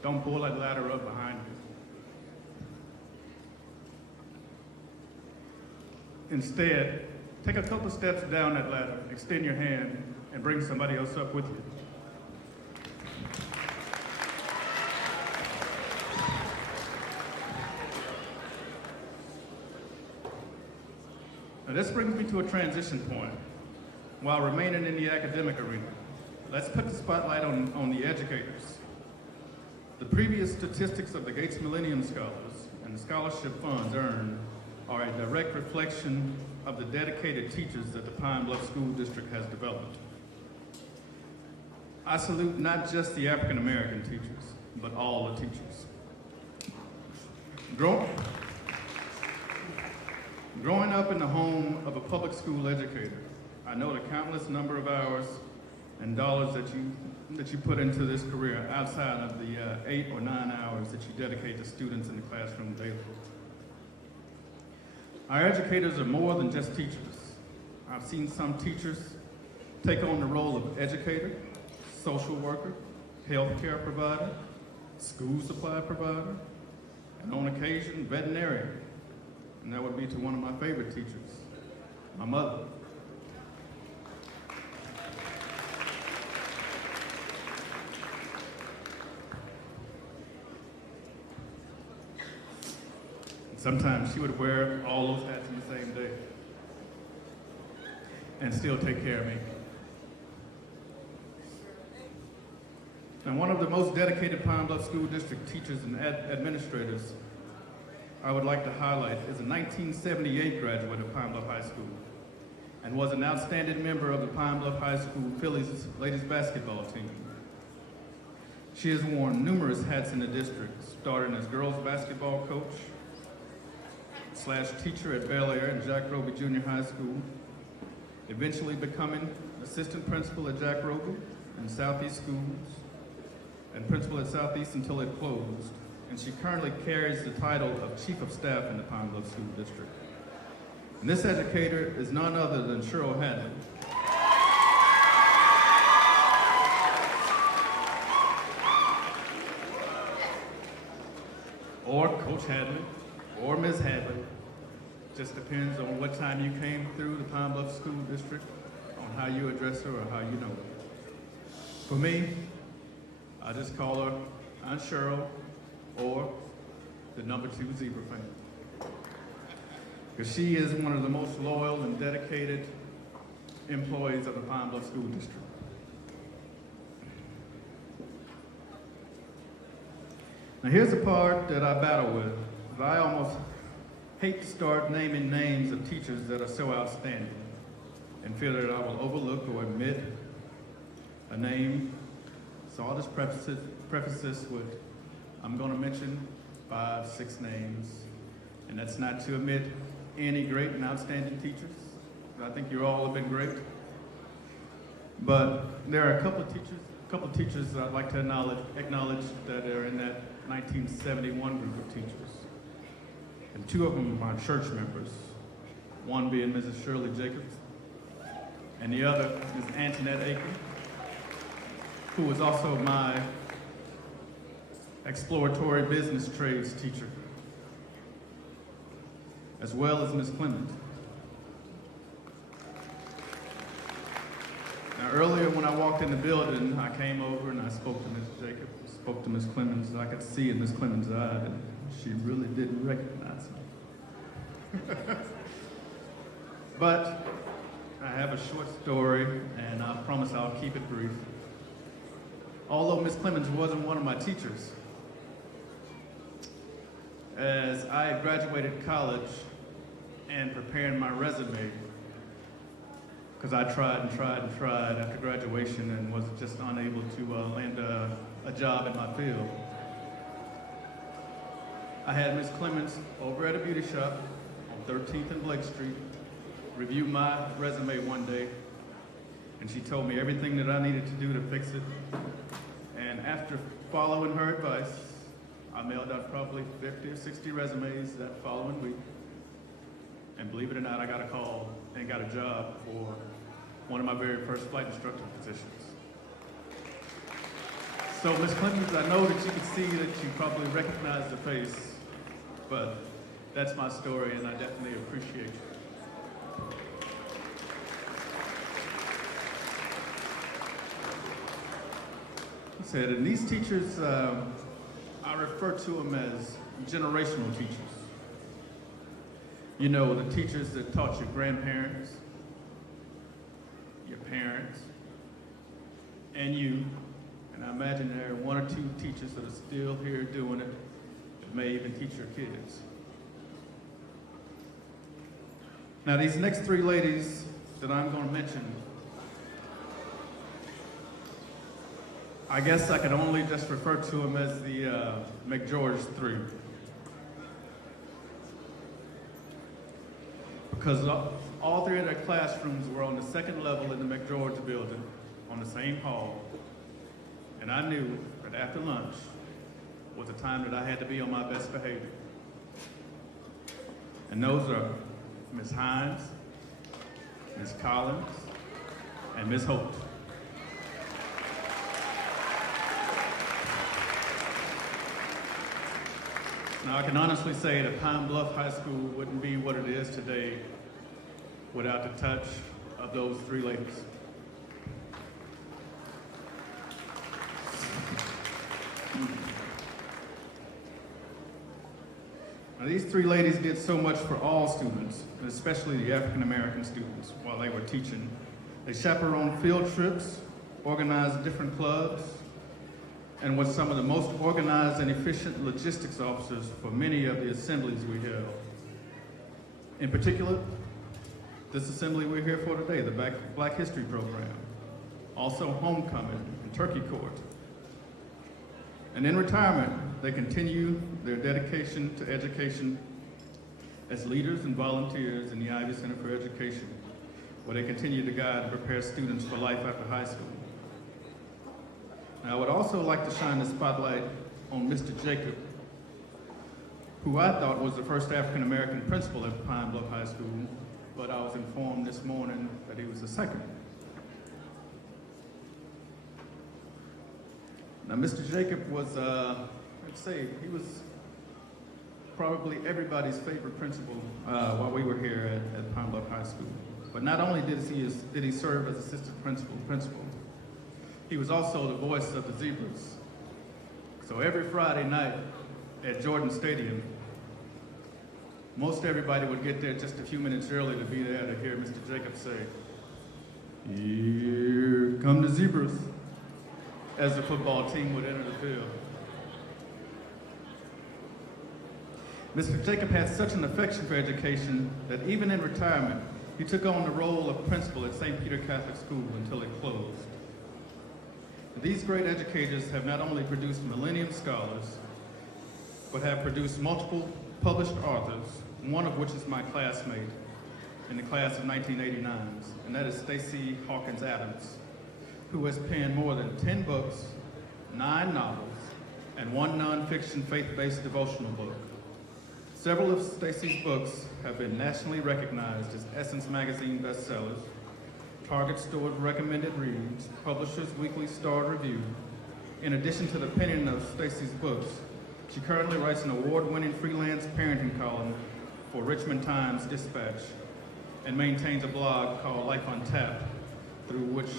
don't pull that ladder up behind you. Instead, take a couple steps down that ladder, extend your hand, and bring somebody else up with you. Now this brings me to a transition point. While remaining in the academic arena, let's put the spotlight on the educators. The previous statistics of the Gates Millennium Scholars and the scholarship funds earned are a direct reflection of the dedicated teachers that the Pine Bluff School District has developed. I salute not just the African American teachers, but all the teachers. Growing up in the home of a public school educator, I know the countless number of hours and dollars that you put into this career outside of the 8 or 9 hours that you dedicate to students in the classroom daily. Our educators are more than just teachers. I've seen some teachers take on the role of educator, social worker, healthcare provider, school supply provider, and on occasion, veterinarian. And that would be to one of my favorite teachers, my mother. Sometimes she would wear all those hats in the same day and still take care of me. And one of the most dedicated Pine Bluff School District teachers and administrators I would like to highlight is a 1978 graduate of Pine Bluff High School and was an outstanding member of the Pine Bluff High School Phillies ladies basketball team. She has worn numerous hats in the district, starting as girls basketball coach, / teacher at Bel Air and Jack Roby Junior High School, eventually becoming assistant principal at Jack Roby and Southeast Schools, and principal at Southeast until it closed. And she currently carries the title of Chief of Staff in the Pine Bluff School District. And this educator is none other than Cheryl Hadley. Or Coach Hadley, or Ms. Hadley. Just depends on what time you came through the Pine Bluff School District, on how you address her or how you know her. For me, I just call her Aunt Cheryl or the number 2 zebra fan. Because she is one of the most loyal and dedicated employees of the Pine Bluff School District. Now here's the part that I battle with. I almost hate to start naming names of teachers that are so outstanding and feel that I will overlook or omit a name. So I'll just preface this with, I'm going to mention 5, 6 names, and that's not to omit any great and outstanding teachers. I think you all have been great. But there are a couple of teachers that I'd like to acknowledge that are in that 1971 group of teachers. And 2 of them are church members, one being Mrs. Shirley Jacobs, and the other is Antoinette Aiken, who was also my exploratory business trades teacher, as well as Ms. Clement. Now earlier when I walked in the building, I came over and I spoke to Ms. Jacobs, spoke to Ms. Clemens, and I could see in Ms. Clemens' eye that she really didn't recognize me. But I have a short story, and I promise I'll keep it brief. Although Ms. Clemens wasn't one of my teachers, as I had graduated college and preparing my resume, because I tried after graduation and was just unable to land a job in my field. I had Ms. Clemens over at a beauty shop on 13th and Blake Street review my resume one day, and she told me everything that I needed to do to fix it. And after following her advice, I mailed out probably 50 or 60 resumes that following week. And believe it or not, I got a call and got a job for one of my very first flight instructor positions. So Ms. Clemens, I know that you can see that you probably recognize the face, but that's my story and I definitely appreciate you. I said, and these teachers, I refer to them as generational teachers. You know, the teachers that taught your grandparents, your parents, and you. And I imagine there are 1 or 2 teachers that are still here doing it, that may even teach your kids. Now, these next 3 ladies that I'm going to mention, I guess I could only just refer to them as the McGeorge 3. Because all 3 of their classrooms were on the 2nd level in the McGeorge building, on the same hall. And I knew that after lunch was the time that I had to be on my best behavior. And those are Ms. Hines, Ms. Collins, and Ms. Holt. Now, I can honestly say that Pine Bluff High School wouldn't be what it is today without the touch of those three ladies. Now, these three ladies did so much for all students, and especially the African American students, while they were teaching. They chaperoned field trips, organized different clubs, and was some of the most organized and efficient logistics officers for many of the assemblies we held. In particular, this assembly we're here for today, the Black History Program, also homecoming and turkey court. And in retirement, they continue their dedication to education as leaders and volunteers in the Ivy Center for Education, where they continue to guide and prepare students for life after high school. Now, I would also like to shine the spotlight on Mr. Jacob, who I thought was the first African-American principal at Pine Bluff High School, but I was informed this morning that he was the second. Now, Mr. Jacob was, he was probably everybody's favorite principal while we were here at Pine Bluff High School. But not only did he serve as assistant principal, he was also the voice of the Zebras. So every Friday night at Jordan Stadium, most everybody would get there just a few minutes early to be there to hear Mr. Jacob say, "Here come the Zebras," as the football team would enter the field. Mr. Jacob had such an affection for education that even in retirement, he took on the role of principal at St. Peter Catholic School until it closed. These great educators have not only produced Millennium scholars, but have produced multiple published authors, one of which is my classmate in the class of 1989, and that is Stacy Hawkins Adams, who has penned more than 10 books, 9 novels, and 1 nonfiction faith-based devotional book. Several of Stacy's books have been nationally recognized as Essence Magazine bestsellers, Target Store recommended reads, Publishers Weekly Star Review. In addition to the penning of Stacy's books, she currently writes an award-winning freelance parenting column for Richmond Times-Dispatch and maintains a blog called Life Untapped, through which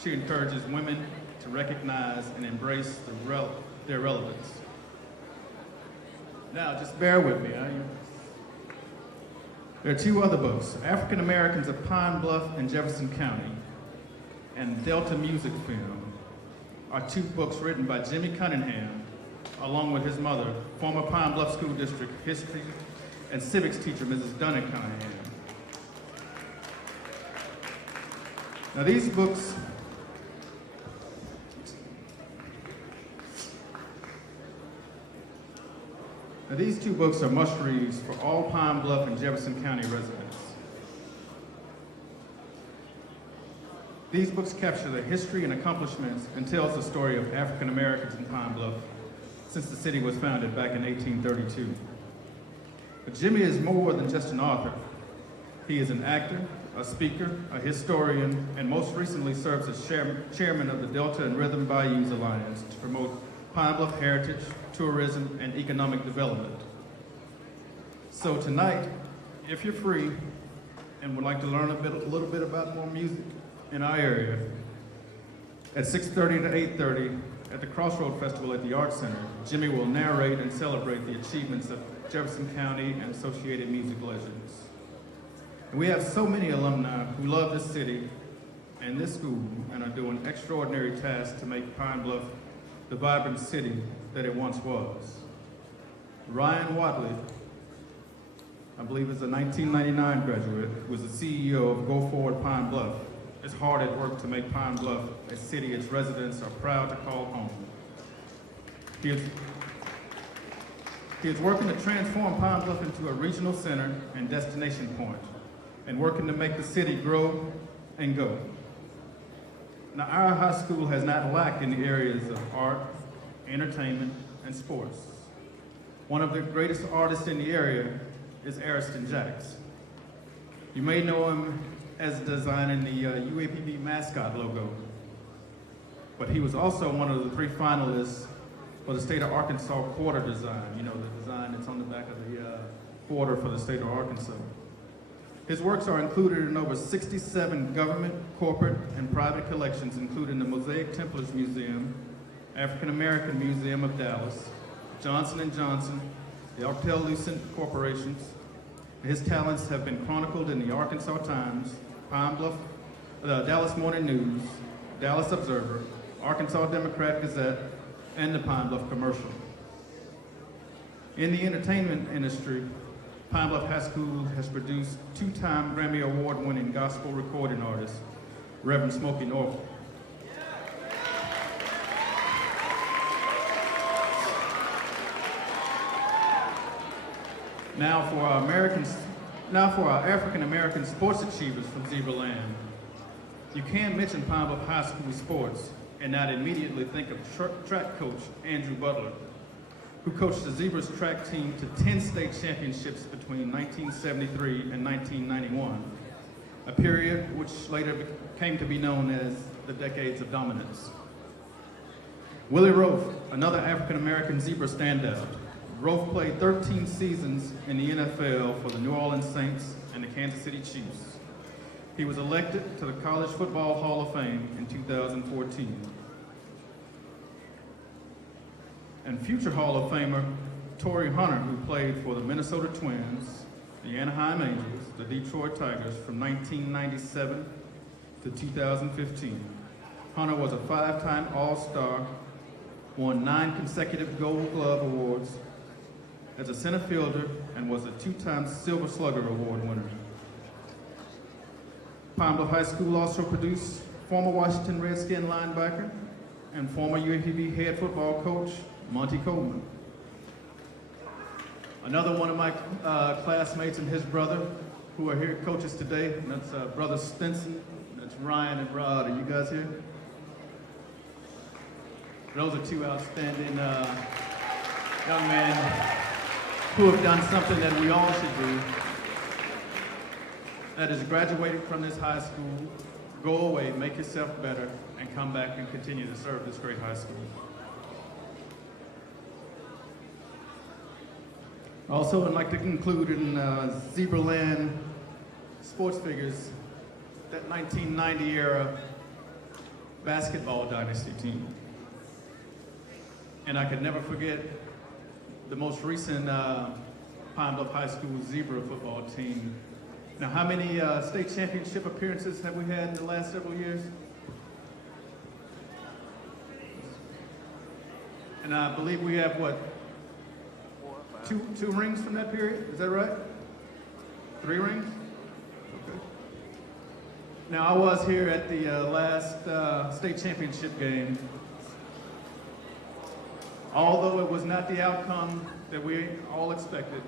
she encourages women to recognize and embrace their relevance. Now, just bear with me. There are 2 other books, African Americans of Pine Bluff and Jefferson County, and Delta Music Film, are 2 books written by Jimmy Cunningham, along with his mother, former Pine Bluff School District history and civics teacher, Mrs. Dunning Cunningham. Now these books these 2 books are must-reads for all Pine Bluff and Jefferson County residents. These books capture the history and accomplishments and tells the story of African Americans in Pine Bluff since the city was founded back in 1832. But Jimmy is more than just an author. He is an actor, a speaker, a historian, and most recently serves as chairman of the Delta and Rhythm Bayous Alliance to promote Pine Bluff heritage, tourism, and economic development. So tonight, if you're free and would like to learn a little bit about more music in our area, at 6:30 to 8:30 at the Crossroad Festival at the Arts Center, Jimmy will narrate and celebrate the achievements of Jefferson County and associated music legends. And we have so many alumni who love this city and this school and are doing extraordinary tasks to make Pine Bluff the vibrant city that it once was. Ryan Watley, I believe is a 1999 graduate, was the CEO of Go Forward Pine Bluff, is hard at work to make Pine Bluff a city its residents are proud to call home. He is working to transform Pine Bluff into a regional center and destination point, and working to make the city grow and go. Now, our high school has not lacked in the areas of art, entertainment, and sports. One of the greatest artists in the area is Ariston Jacks. You may know him as designing the UAPB mascot logo, but he was also one of the 3 finalists for the state of Arkansas quarter design. You know, the design that's on the back of the quarter for the state of Arkansas. His works are included in over 67 government, corporate, and private collections, including the Mosaic Templars Museum, African American Museum of Dallas, Johnson & Johnson, the Alcatel-Lucent Corporations. His talents have been chronicled in the Arkansas Times, Pine Bluff, Dallas Morning News, Dallas Observer, Arkansas Democrat Gazette, and the Pine Bluff Commercial. In the entertainment industry, Pine Bluff High School has produced two-time Grammy Award-winning gospel recording artist, Reverend Smokey Norfolk. Now for our African-American sports achievers from Zebraland. You can't mention Pine Bluff High School sports and not immediately think of track coach Andrew Butler, who coached the Zebras track team to 10 state championships between 1973 and 1991, a period which later came to be known as the Decades of Dominance. Willie Rofe, another African-American Zebra standout. Rofe played 13 seasons in the NFL for the New Orleans Saints and the Kansas City Chiefs. He was elected to the College Football Hall of Fame in 2014. And future Hall of Famer Torrey Hunter, who played for the Minnesota Twins, the Anaheim Angels, the Detroit Tigers from 1997 to 2015. Hunter was a 5-time All-Star, won 9 consecutive Gold Glove Awards as a center fielder, and was a 2-time Silver Slugger Award winner. Pine Bluff High School also produced former Washington Redskin linebacker and former UAPB head football coach, Monty Coleman. Another one of my classmates and his brother, who are here coaches today, and that's Brother Stinson, that's Ryan and Rod. Are you guys here? Those are two outstanding young men who have done something that we all should do. That is graduating from this high school, go away, make yourself better, and come back and continue to serve this great high school. Also, I'd like to conclude in Zebraland sports figures, that 1990 era basketball dynasty team. And I could never forget the most recent Pine Bluff High School Zebra football team. Now, how many state championship appearances have we had in the last several years? And I believe we have, what, two rings from that period? Is that right? 3 rings? Okay. Now, I was here at the last state championship game. Although it was not the outcome that we all expected,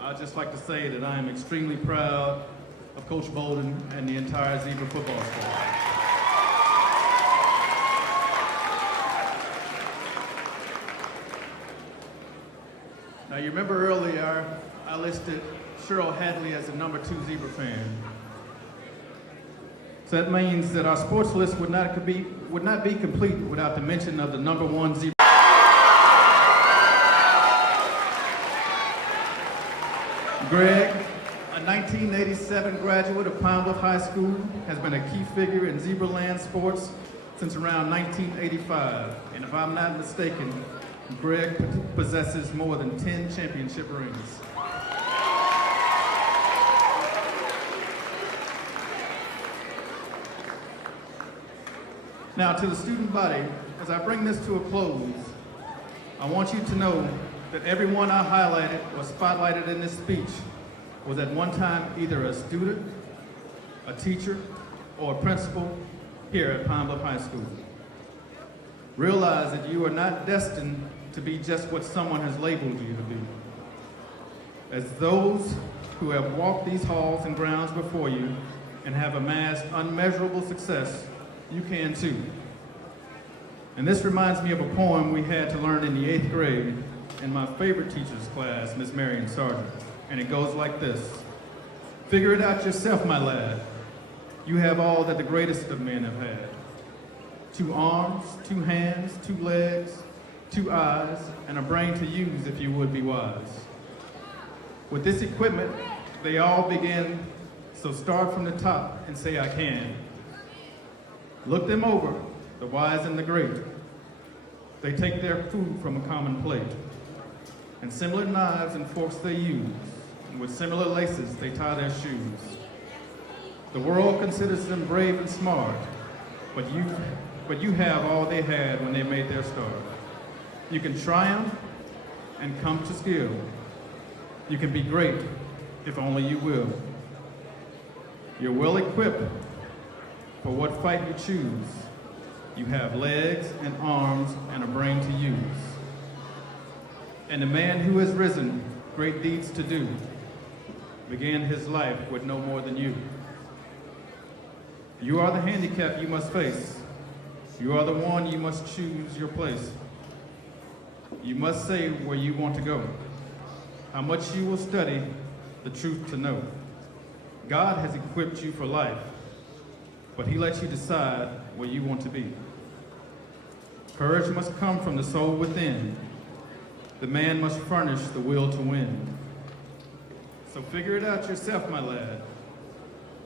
I'd just like to say that I am extremely proud of Coach Bolden and the entire Zebra football squad. Now, you remember earlier, I listed Cheryl Hadley as the number 2 Zebra fan. So that means that our sports list would not be complete without the mention of the number 1 Zebra. Greg, a 1987 graduate of Pine Bluff High School, has been a key figure in Zebraland sports since around 1985. And if I'm not mistaken, Greg possesses more than 10 championship rings. Now, to the student body, as I bring this to a close, I want you to know that everyone I highlighted or spotlighted in this speech was at one time either a student, a teacher, or a principal here at Pine Bluff High School. Realize that you are not destined to be just what someone has labeled you to be. As those who have walked these halls and grounds before you and have amassed unmeasurable success, you can too. And this reminds me of a poem we had to learn in the 8th grade in my favorite teacher's class, Miss Marion Sargent. And it goes like this. Figure it out yourself, my lad. You have all that the greatest of men have had. 2 arms, 2 hands, 2 legs, 2 eyes, and a brain to use if you would be wise. With this equipment, they all begin, so start from the top and say, I can. Look them over, the wise and the great. They take their food from a common plate. And similar knives and forks they use, and with similar laces they tie their shoes. The world considers them brave and smart, but you have all they had when they made their start. You can triumph and come to skill. You can be great if only you will. You're well equipped for what fight you choose. You have legs and arms and a brain to use. And the man who has risen, great deeds to do, began his life with no more than you. You are the handicap you must face. You are the one you must choose your place. You must say where you want to go, how much you will study the truth to know. God has equipped you for life, but he lets you decide where you want to be. Courage must come from the soul within. The man must furnish the will to win. So figure it out yourself, my lad.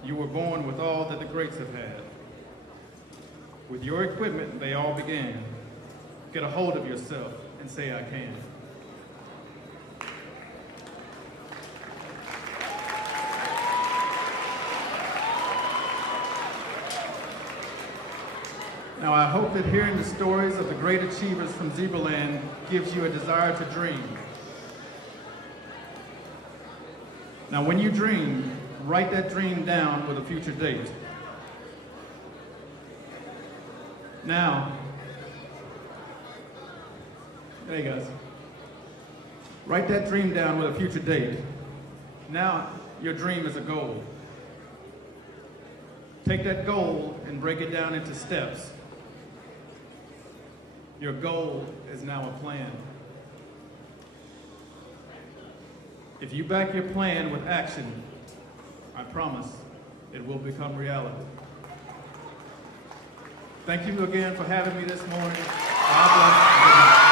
You were born with all that the greats have had. With your equipment, they all began. Get a hold of yourself and say, I can. Now, I hope that hearing the stories of the great achievers from Zebraland gives you a desire to dream. Now, when you dream, write that dream down with a future date. Now, there you go. Write that dream down with a future date. Now, your dream is a goal. Take that goal and break it down into steps. Your goal is now a plan. If you back your plan with action, I promise it will become reality. Thank you again for having me this morning. God bless. Good night.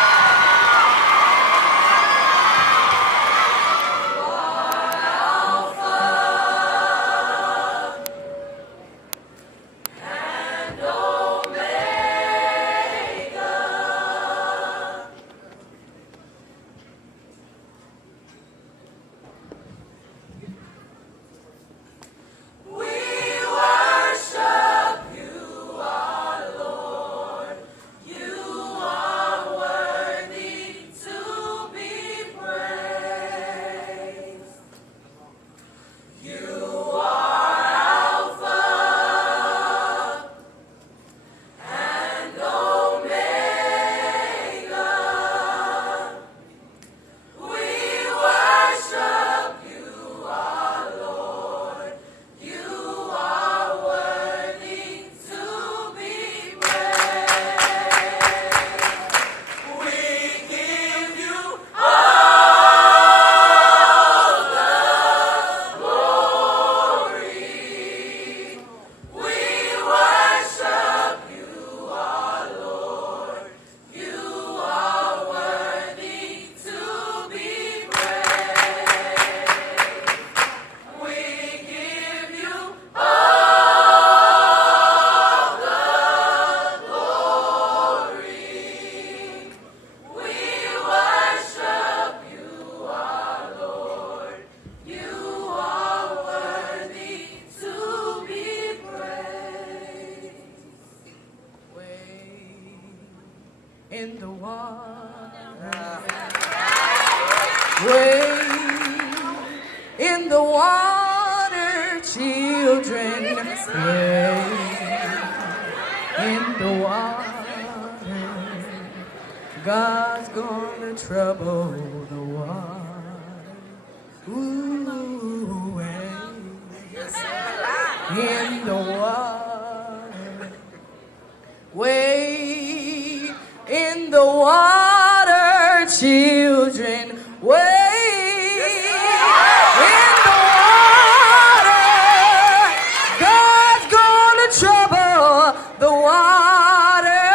In the water, way in the water, children, way in the water. God's gonna trouble the water. Ooh, way in the water, way in the water, children, way in the water. God's gonna trouble the water,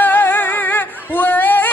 way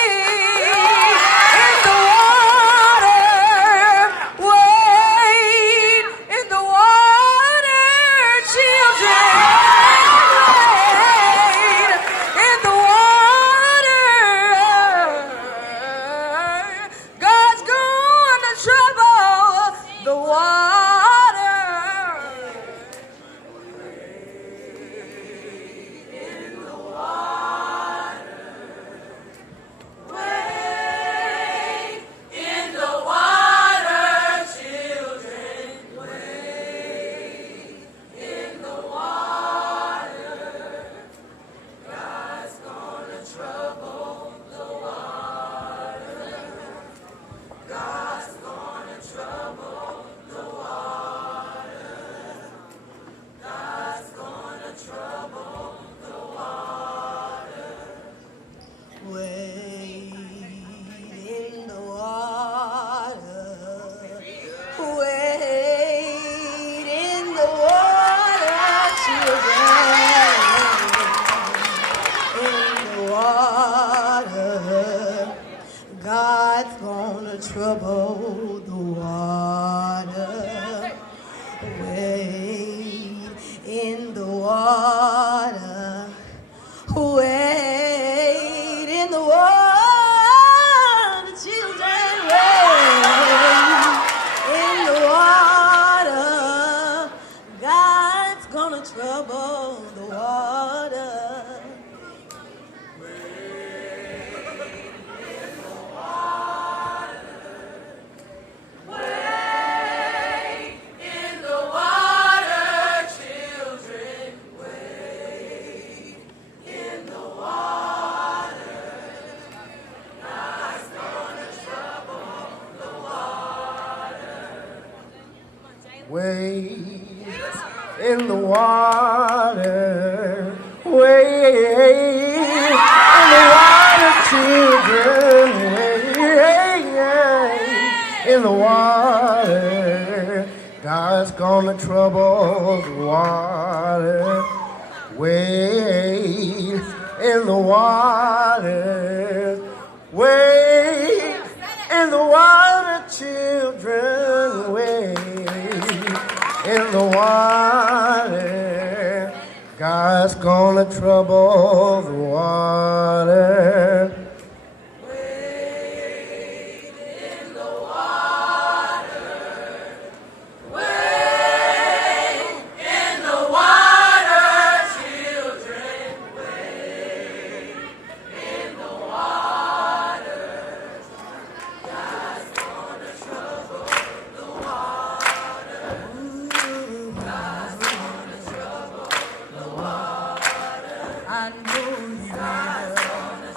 God's gonna trouble the water. Wade in the water. Wade in the water, children. Wade in the water. God's gonna trouble the water. Wade in the water, wade in the water, children, wade in the water. God's gonna trouble the water. Wade in the water, wade in the water, children, wade in the water. God's gonna trouble the water. Wade in the water. Wade in the water, children. Wade in the water. God's gonna trouble the water. God's gonna trouble the water. I know God's gonna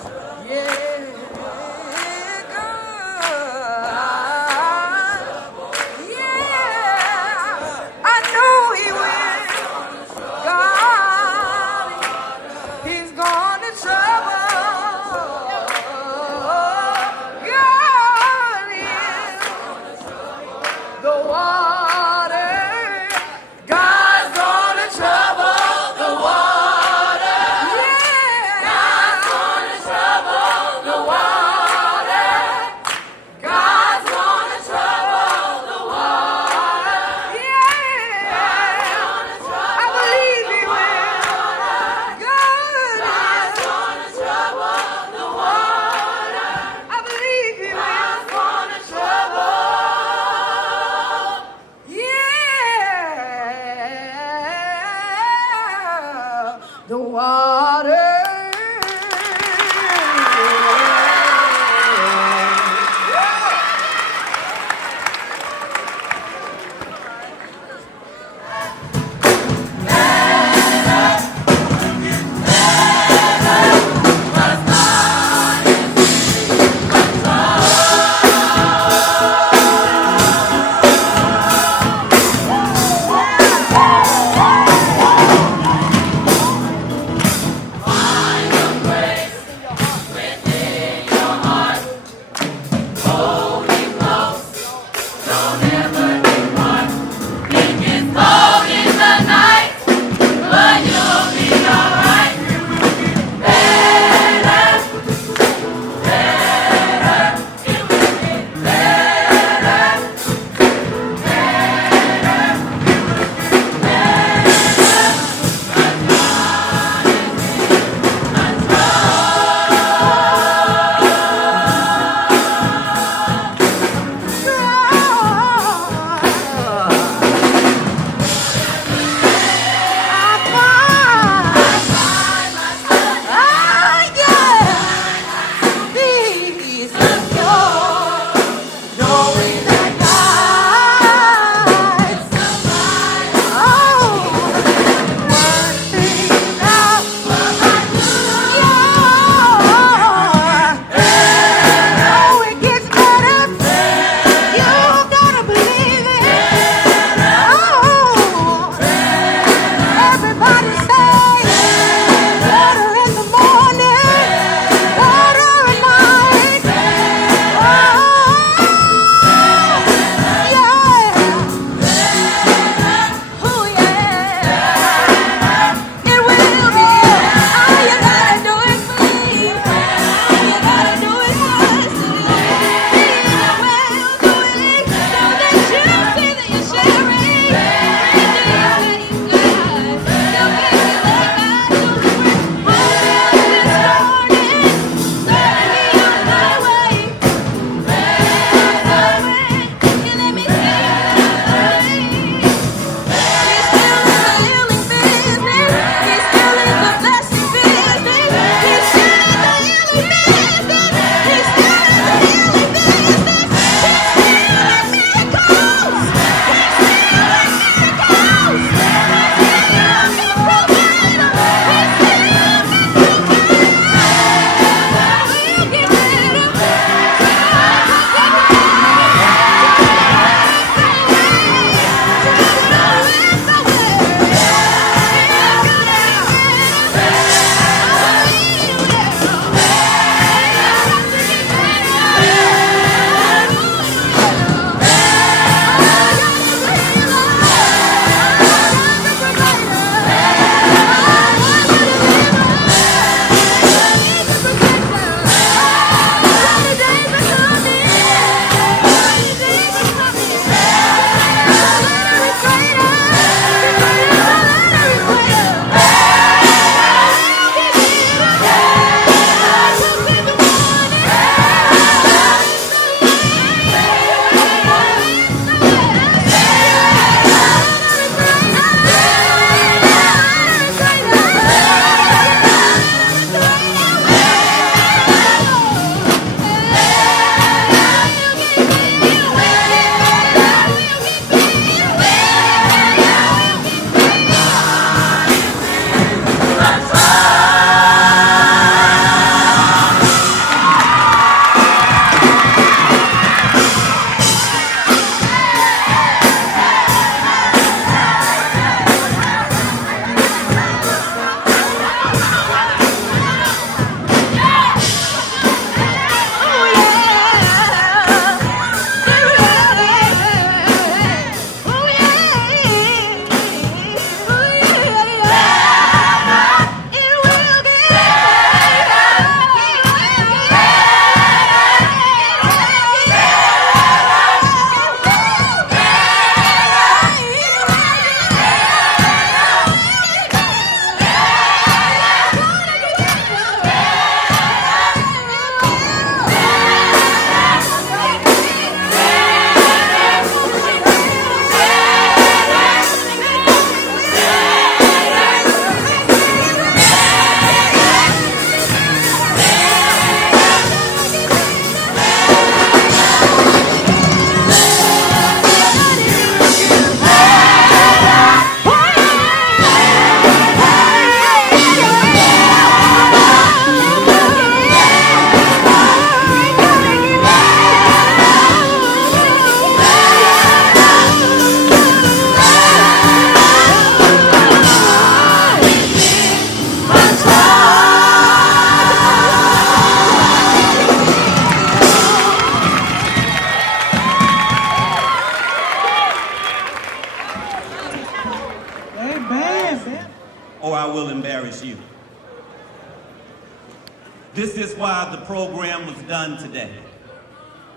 This is why the program was done today,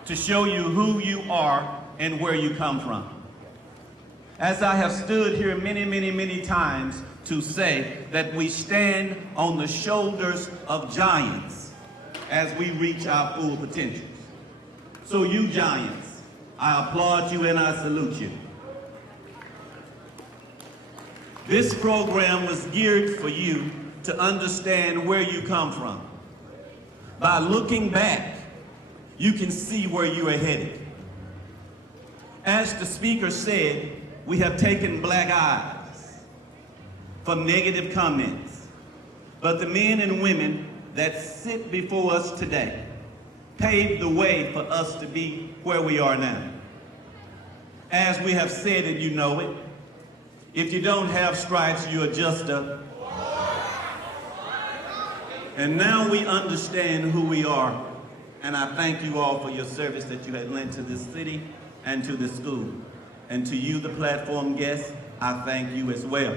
to show you who you are and where you come from. As I have stood here many times to say that we stand on the shoulders of giants as we reach our full potential. So you giants, I applaud you and I salute you. This program was geared for you to understand where you come from. By looking back, you can see where you are headed. As the speaker said, we have taken black eyes from negative comments, but the men and women that sit before us today paved the way for us to be where we are now. As we have said it, you know it. If you don't have stripes, you're just a... And now we understand who we are, and I thank you all for your service that you have lent to this city and to this school. And to you, the platform guests, I thank you as well.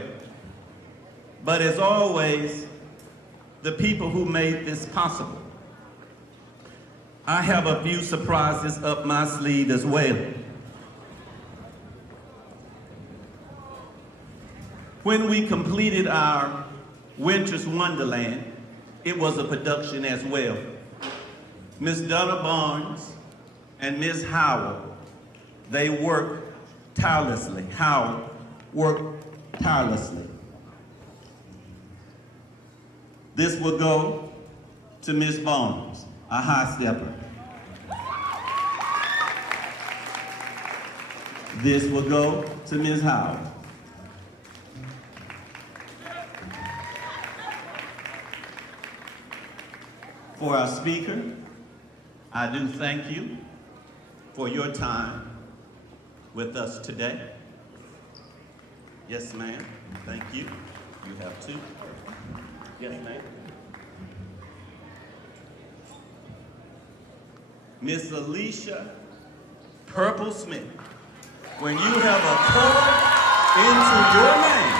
But as always, the people who made this possible, I have a few surprises up my sleeve as well. When we completed our Winter's Wonderland, it was a production as well. Miss Donna Barnes and Miss Howard, they worked tirelessly. Howard worked tirelessly. This will go to Miss Barnes, a high stepper. This will go to Miss Howard. For our speaker, I do thank you for your time with us today. Yes, ma'am. Thank you. You have two. Yes, ma'am. Miss Alicia Purple Smith. When you have a color into your name,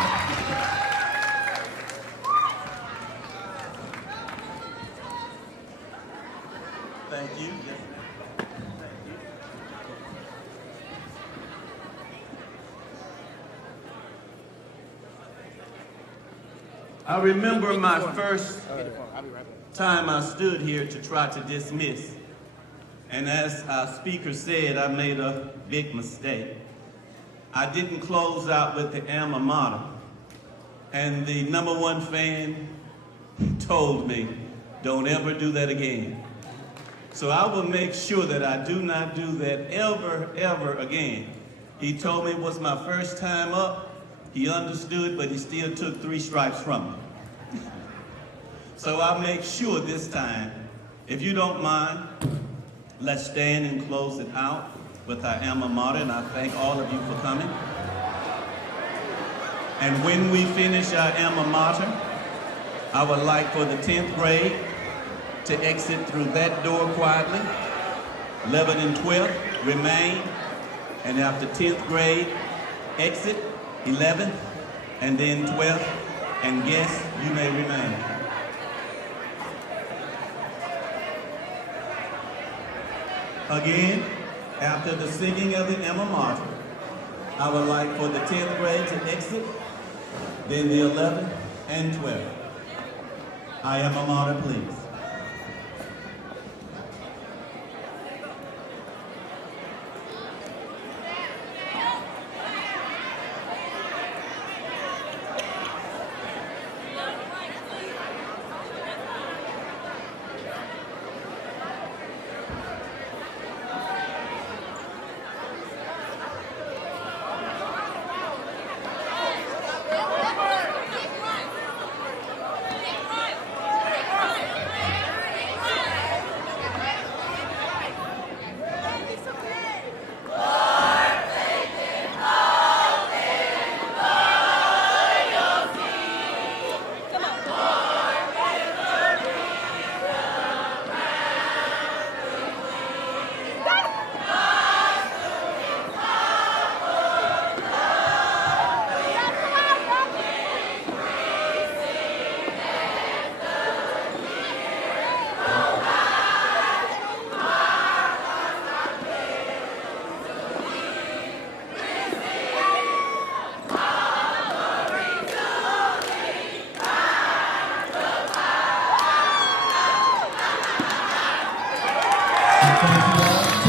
thank you. Yes, ma'am. Thank you. I remember my first time I stood here to try to dismiss. And as our speaker said, I made a big mistake. I didn't close out with the alma mater. And the #1 fan told me, don't ever do that again. So I will make sure that I do not do that ever again. He told me it was my first time up. He understood, but he still took 3 stripes from me. So I'll make sure this time, if you don't mind, let's stand and close it out with our alma mater, and I thank all of you for coming. And when we finish our alma mater, I would like for the 10th grade to exit through that door quietly. 11th and 12th remain, and after 10th grade, exit. 11th, and then 12th, and guests, you may remain. Again, after the singing of the alma mater, I would like for the 10th grade to exit, then the 11th and 12th. I alma mater, please. Thank you all.